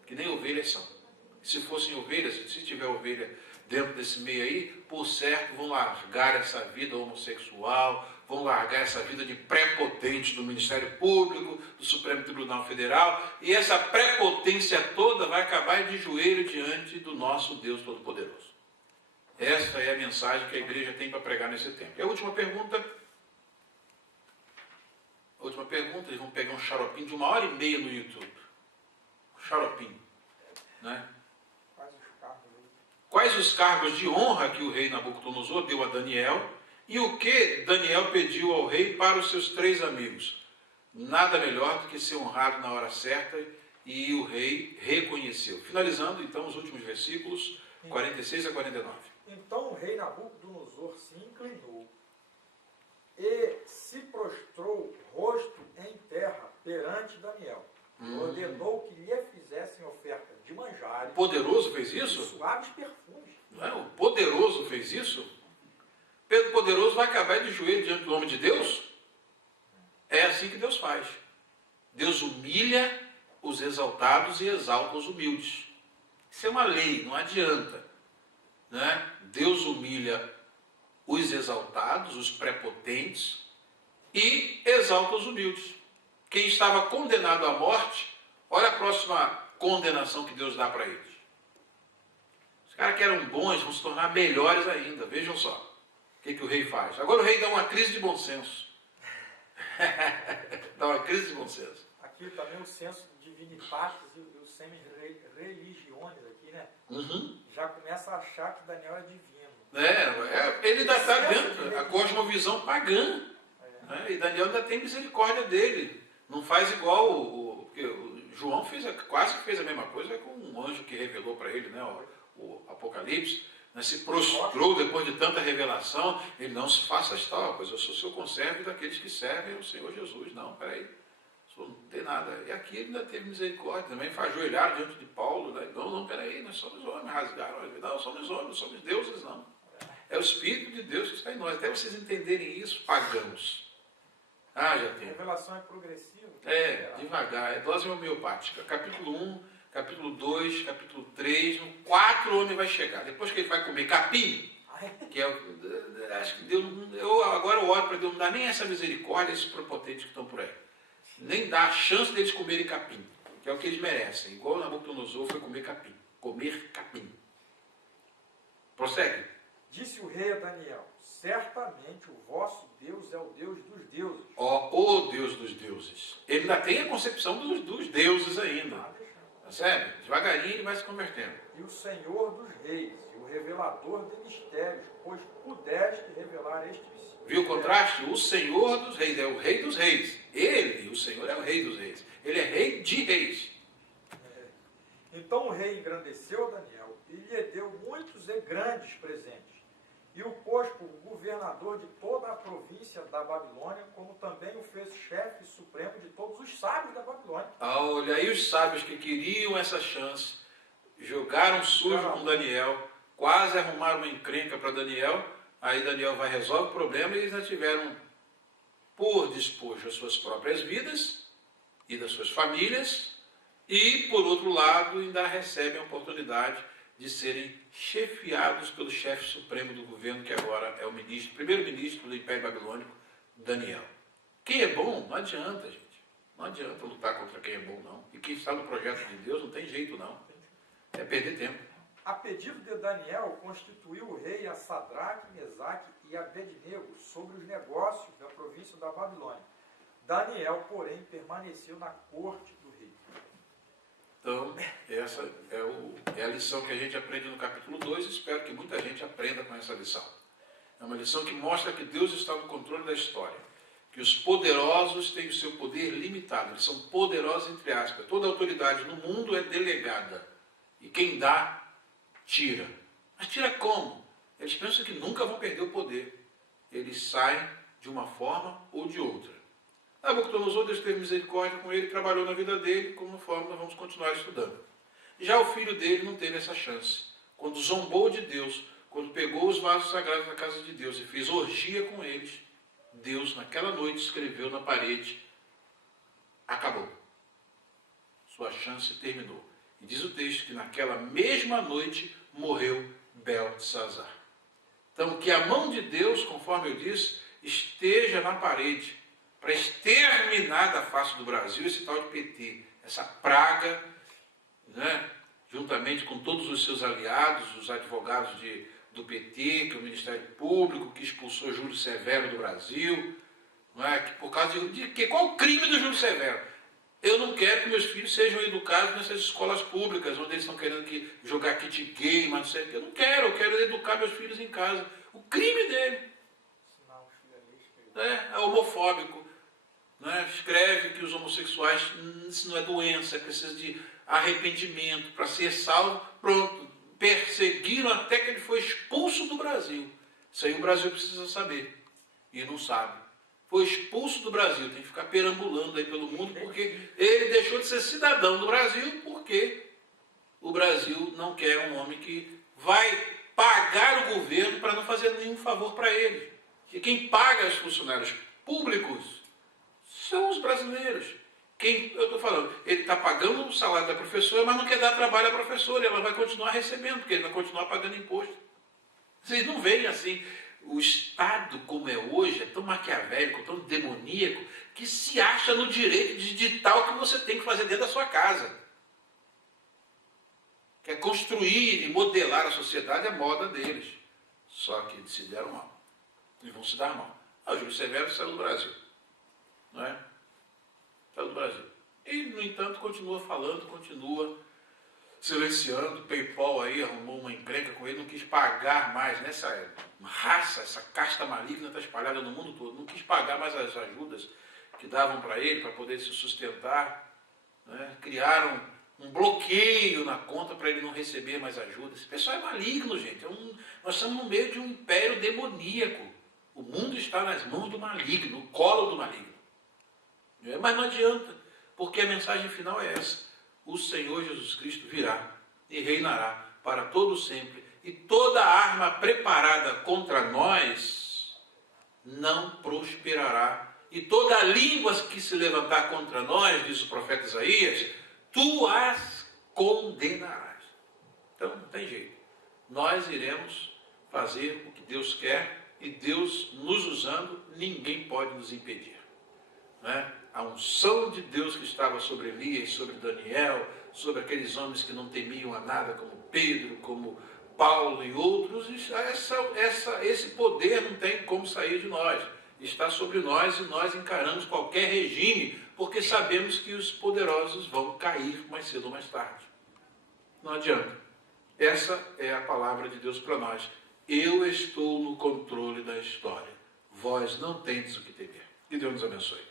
que nem ovelhas são. Se fossem ovelhas, se tiver ovelha dentro desse meio aí, por certo vão largar essa vida homossexual, vão largar essa vida de prepotente do Ministério Público, do Supremo Tribunal Federal, e essa prepotência toda vai acabar de joelho diante do nosso Deus Todo-Poderoso. Esta é a mensagem que a igreja tem para pregar nesse tempo. E a última pergunta, eles vão pegar um xaropinho de 1h30 no YouTube. Um xaropinho, né? Quais os cargos de honra que o rei Nabucodonosor deu a Daniel e o que Daniel pediu ao rei para os seus 3 amigos? Nada melhor do que ser honrado na hora certa, e o rei reconheceu. Finalizando então os últimos versículos, 46 a 49. Então o rei Nabucodonosor se inclinou e se prostrou rosto em terra perante Daniel. Ordenou que lhe fizessem oferta de manjares. O poderoso fez isso? Suaves perfumes. Não é? O poderoso fez isso? Pedro Poderoso vai acabar de joelho diante do homem de Deus? É assim que Deus faz. Deus humilha os exaltados e exalta os humildes. Isso é uma lei, não adianta. Né? Deus humilha os exaltados, os prepotentes, e exalta os humildes. Quem estava condenado à morte, olha a próxima condenação que Deus dá para eles. Os caras que eram bons vão se tornar melhores ainda. Vejam só o que o rei faz. Agora o rei dá uma crise de bom senso. Dá uma crise de bom senso. Aqui também o senso divinitatis e o semi-religiones aqui, né? Já começa a achar que Daniel é divino. Ele ainda está dentro da cosmovisão pagã. Né? E Daniel ainda tem misericórdia dele. Não faz igual o João quase que fez a mesma coisa com um anjo que revelou para ele, né, o Apocalipse. Né, se prostrou depois de tanta revelação. Ele: não se faça tal coisa, eu sou seu conservo daqueles que servem o Senhor Jesus. Não, peraí, não tem nada. E aqui ele ainda teve misericórdia, também foi ajoelhar diante de Paulo. Né? Não, peraí, nós somos homens, rasgaram. Não, somos homens, não somos deuses, não. É o Espírito de Deus que está em nós. Até vocês entenderem isso, pagãos. Já tem. A revelação é progressiva. Devagar, é dose homeopática. Capítulo 1, capítulo 2, capítulo 3, no 4 o homem vai chegar. Depois que ele vai comer capim, que acho que Deus, agora eu oro para Deus não dar nem essa misericórdia a esses prepotentes que estão por aí. Nem dá a chance deles comerem capim, que é o que eles merecem. Igual o Nabucodonosor foi comer capim. Comer capim. Prossegue. Disse o rei a Daniel: certamente o vosso Deus é o Deus dos deuses. O Deus dos deuses. Ele ainda tem a concepção dos deuses ainda. Percebe? Devagarinho ele vai se convertendo. E o Senhor dos reis, e o revelador de mistérios, pois pudeste revelar este mistério. Viu o contraste? O Senhor dos reis é o rei dos reis. Ele, o Senhor, é o rei dos reis. Ele é rei de reis. Então o rei engrandeceu a Daniel e lhe deu muitos e grandes presentes. E o pôs por governador de toda a província da Babilônia, como também o fez chefe supremo de todos os sábios da Babilônia. Olha, aí os sábios que queriam essa chance, jogaram sujo com Daniel, quase arrumaram uma encrenca para Daniel. Aí Daniel vai resolver o problema, e eles já tiveram por despojo as suas próprias vidas e das suas famílias, e por outro lado ainda recebem a oportunidade de serem chefiados pelo chefe supremo do governo, que agora é o primeiro-ministro do Império Babilônico, Daniel. Quem é bom, não adianta, gente. Não adianta lutar contra quem é bom, não. E quem está no projeto de Deus não tem jeito, não. É perder tempo. A pedido de Daniel, constituiu o rei a Sadraque, Mesaque e Abednego sobre os negócios da província da Babilônia. Daniel, porém, permaneceu na corte do rei. Então, essa é a lição que a gente aprende no capítulo 2 e espero que muita gente aprenda com essa lição. É uma lição que mostra que Deus está no controle da história, que os poderosos têm o seu poder limitado, eles são poderosos entre aspas. Toda autoridade no mundo é delegada e quem dá, tira. Mas tira como? Eles pensam que nunca vão perder o poder. Eles saem de uma forma ou de outra. Nabucodonosor, Deus teve misericórdia com ele, trabalhou na vida dele, conforme nós vamos continuar estudando. Já o filho dele não teve essa chance. Quando zombou de Deus, quando pegou os vasos sagrados da casa de Deus e fez orgia com eles, Deus naquela noite escreveu na parede, acabou. Sua chance terminou. E diz o texto que naquela mesma noite morreu Beltesazar. Então que a mão de Deus, conforme eu disse, esteja na parede, para exterminar da face do Brasil esse tal de PT, essa praga, né, juntamente com todos os seus aliados, os advogados do PT, que é o Ministério Público, que expulsou Júlio Severo do Brasil, não é? Que por causa de que qual o crime do Júlio Severo? Eu não quero que meus filhos sejam educados nessas escolas públicas, onde eles estão querendo jogar kit gay, mas não sei o que. Eu quero educar meus filhos em casa. O crime dele é homofóbico. Né? Escreve que os homossexuais, isso não é doença, precisa de arrependimento para ser salvo. Pronto, perseguiram até que ele foi expulso do Brasil. Isso aí o Brasil precisa saber. E não sabe. Foi expulso do Brasil, tem que ficar perambulando aí pelo mundo, porque ele deixou de ser cidadão do Brasil, porque o Brasil não quer um homem que vai pagar o governo para não fazer nenhum favor para ele. E quem paga os funcionários públicos são os brasileiros. Eu estou falando, ele está pagando o salário da professora, mas não quer dar trabalho à professora, e ela vai continuar recebendo, porque ele vai continuar pagando imposto. Vocês não veem assim, o Estado como é hoje, é tão maquiavélico, tão demoníaco, que se acha no direito de ditar o que você tem que fazer dentro da sua casa. Quer construir e modelar a sociedade à moda deles. Só que se deram mal. E vão se dar mal. O Júlio Severo saiu do Brasil. Não é? Saiu do Brasil. E, no entanto, continua falando, continua silenciando. O PayPal aí arrumou uma encrenca com ele, não quis pagar mais nessa raça, essa casta maligna está espalhada no mundo todo. Não quis pagar mais as ajudas que davam para ele, para poder se sustentar. Né? Criaram um bloqueio na conta para ele não receber mais ajuda. Esse pessoal é maligno, gente. Nós estamos no meio de um império demoníaco. O mundo está nas mãos do maligno, no colo do maligno. Mas não adianta, porque a mensagem final é essa. O Senhor Jesus Cristo virá e reinará para todo sempre. E toda arma preparada contra nós não prosperará. E toda língua que se levantar contra nós, diz o profeta Isaías, tu as condenarás. Então não tem jeito. Nós iremos fazer o que Deus quer e Deus nos usando, ninguém pode nos impedir. Né? A unção de Deus que estava sobre Elias, sobre Daniel, sobre aqueles homens que não temiam a nada, como Pedro, como Paulo e outros, esse poder não tem como sair de nós. Está sobre nós e nós encaramos qualquer regime, porque sabemos que os poderosos vão cair mais cedo ou mais tarde. Não adianta. Essa é a palavra de Deus para nós. Eu estou no controle da história. Vós não tendes o que temer. Que Deus nos abençoe.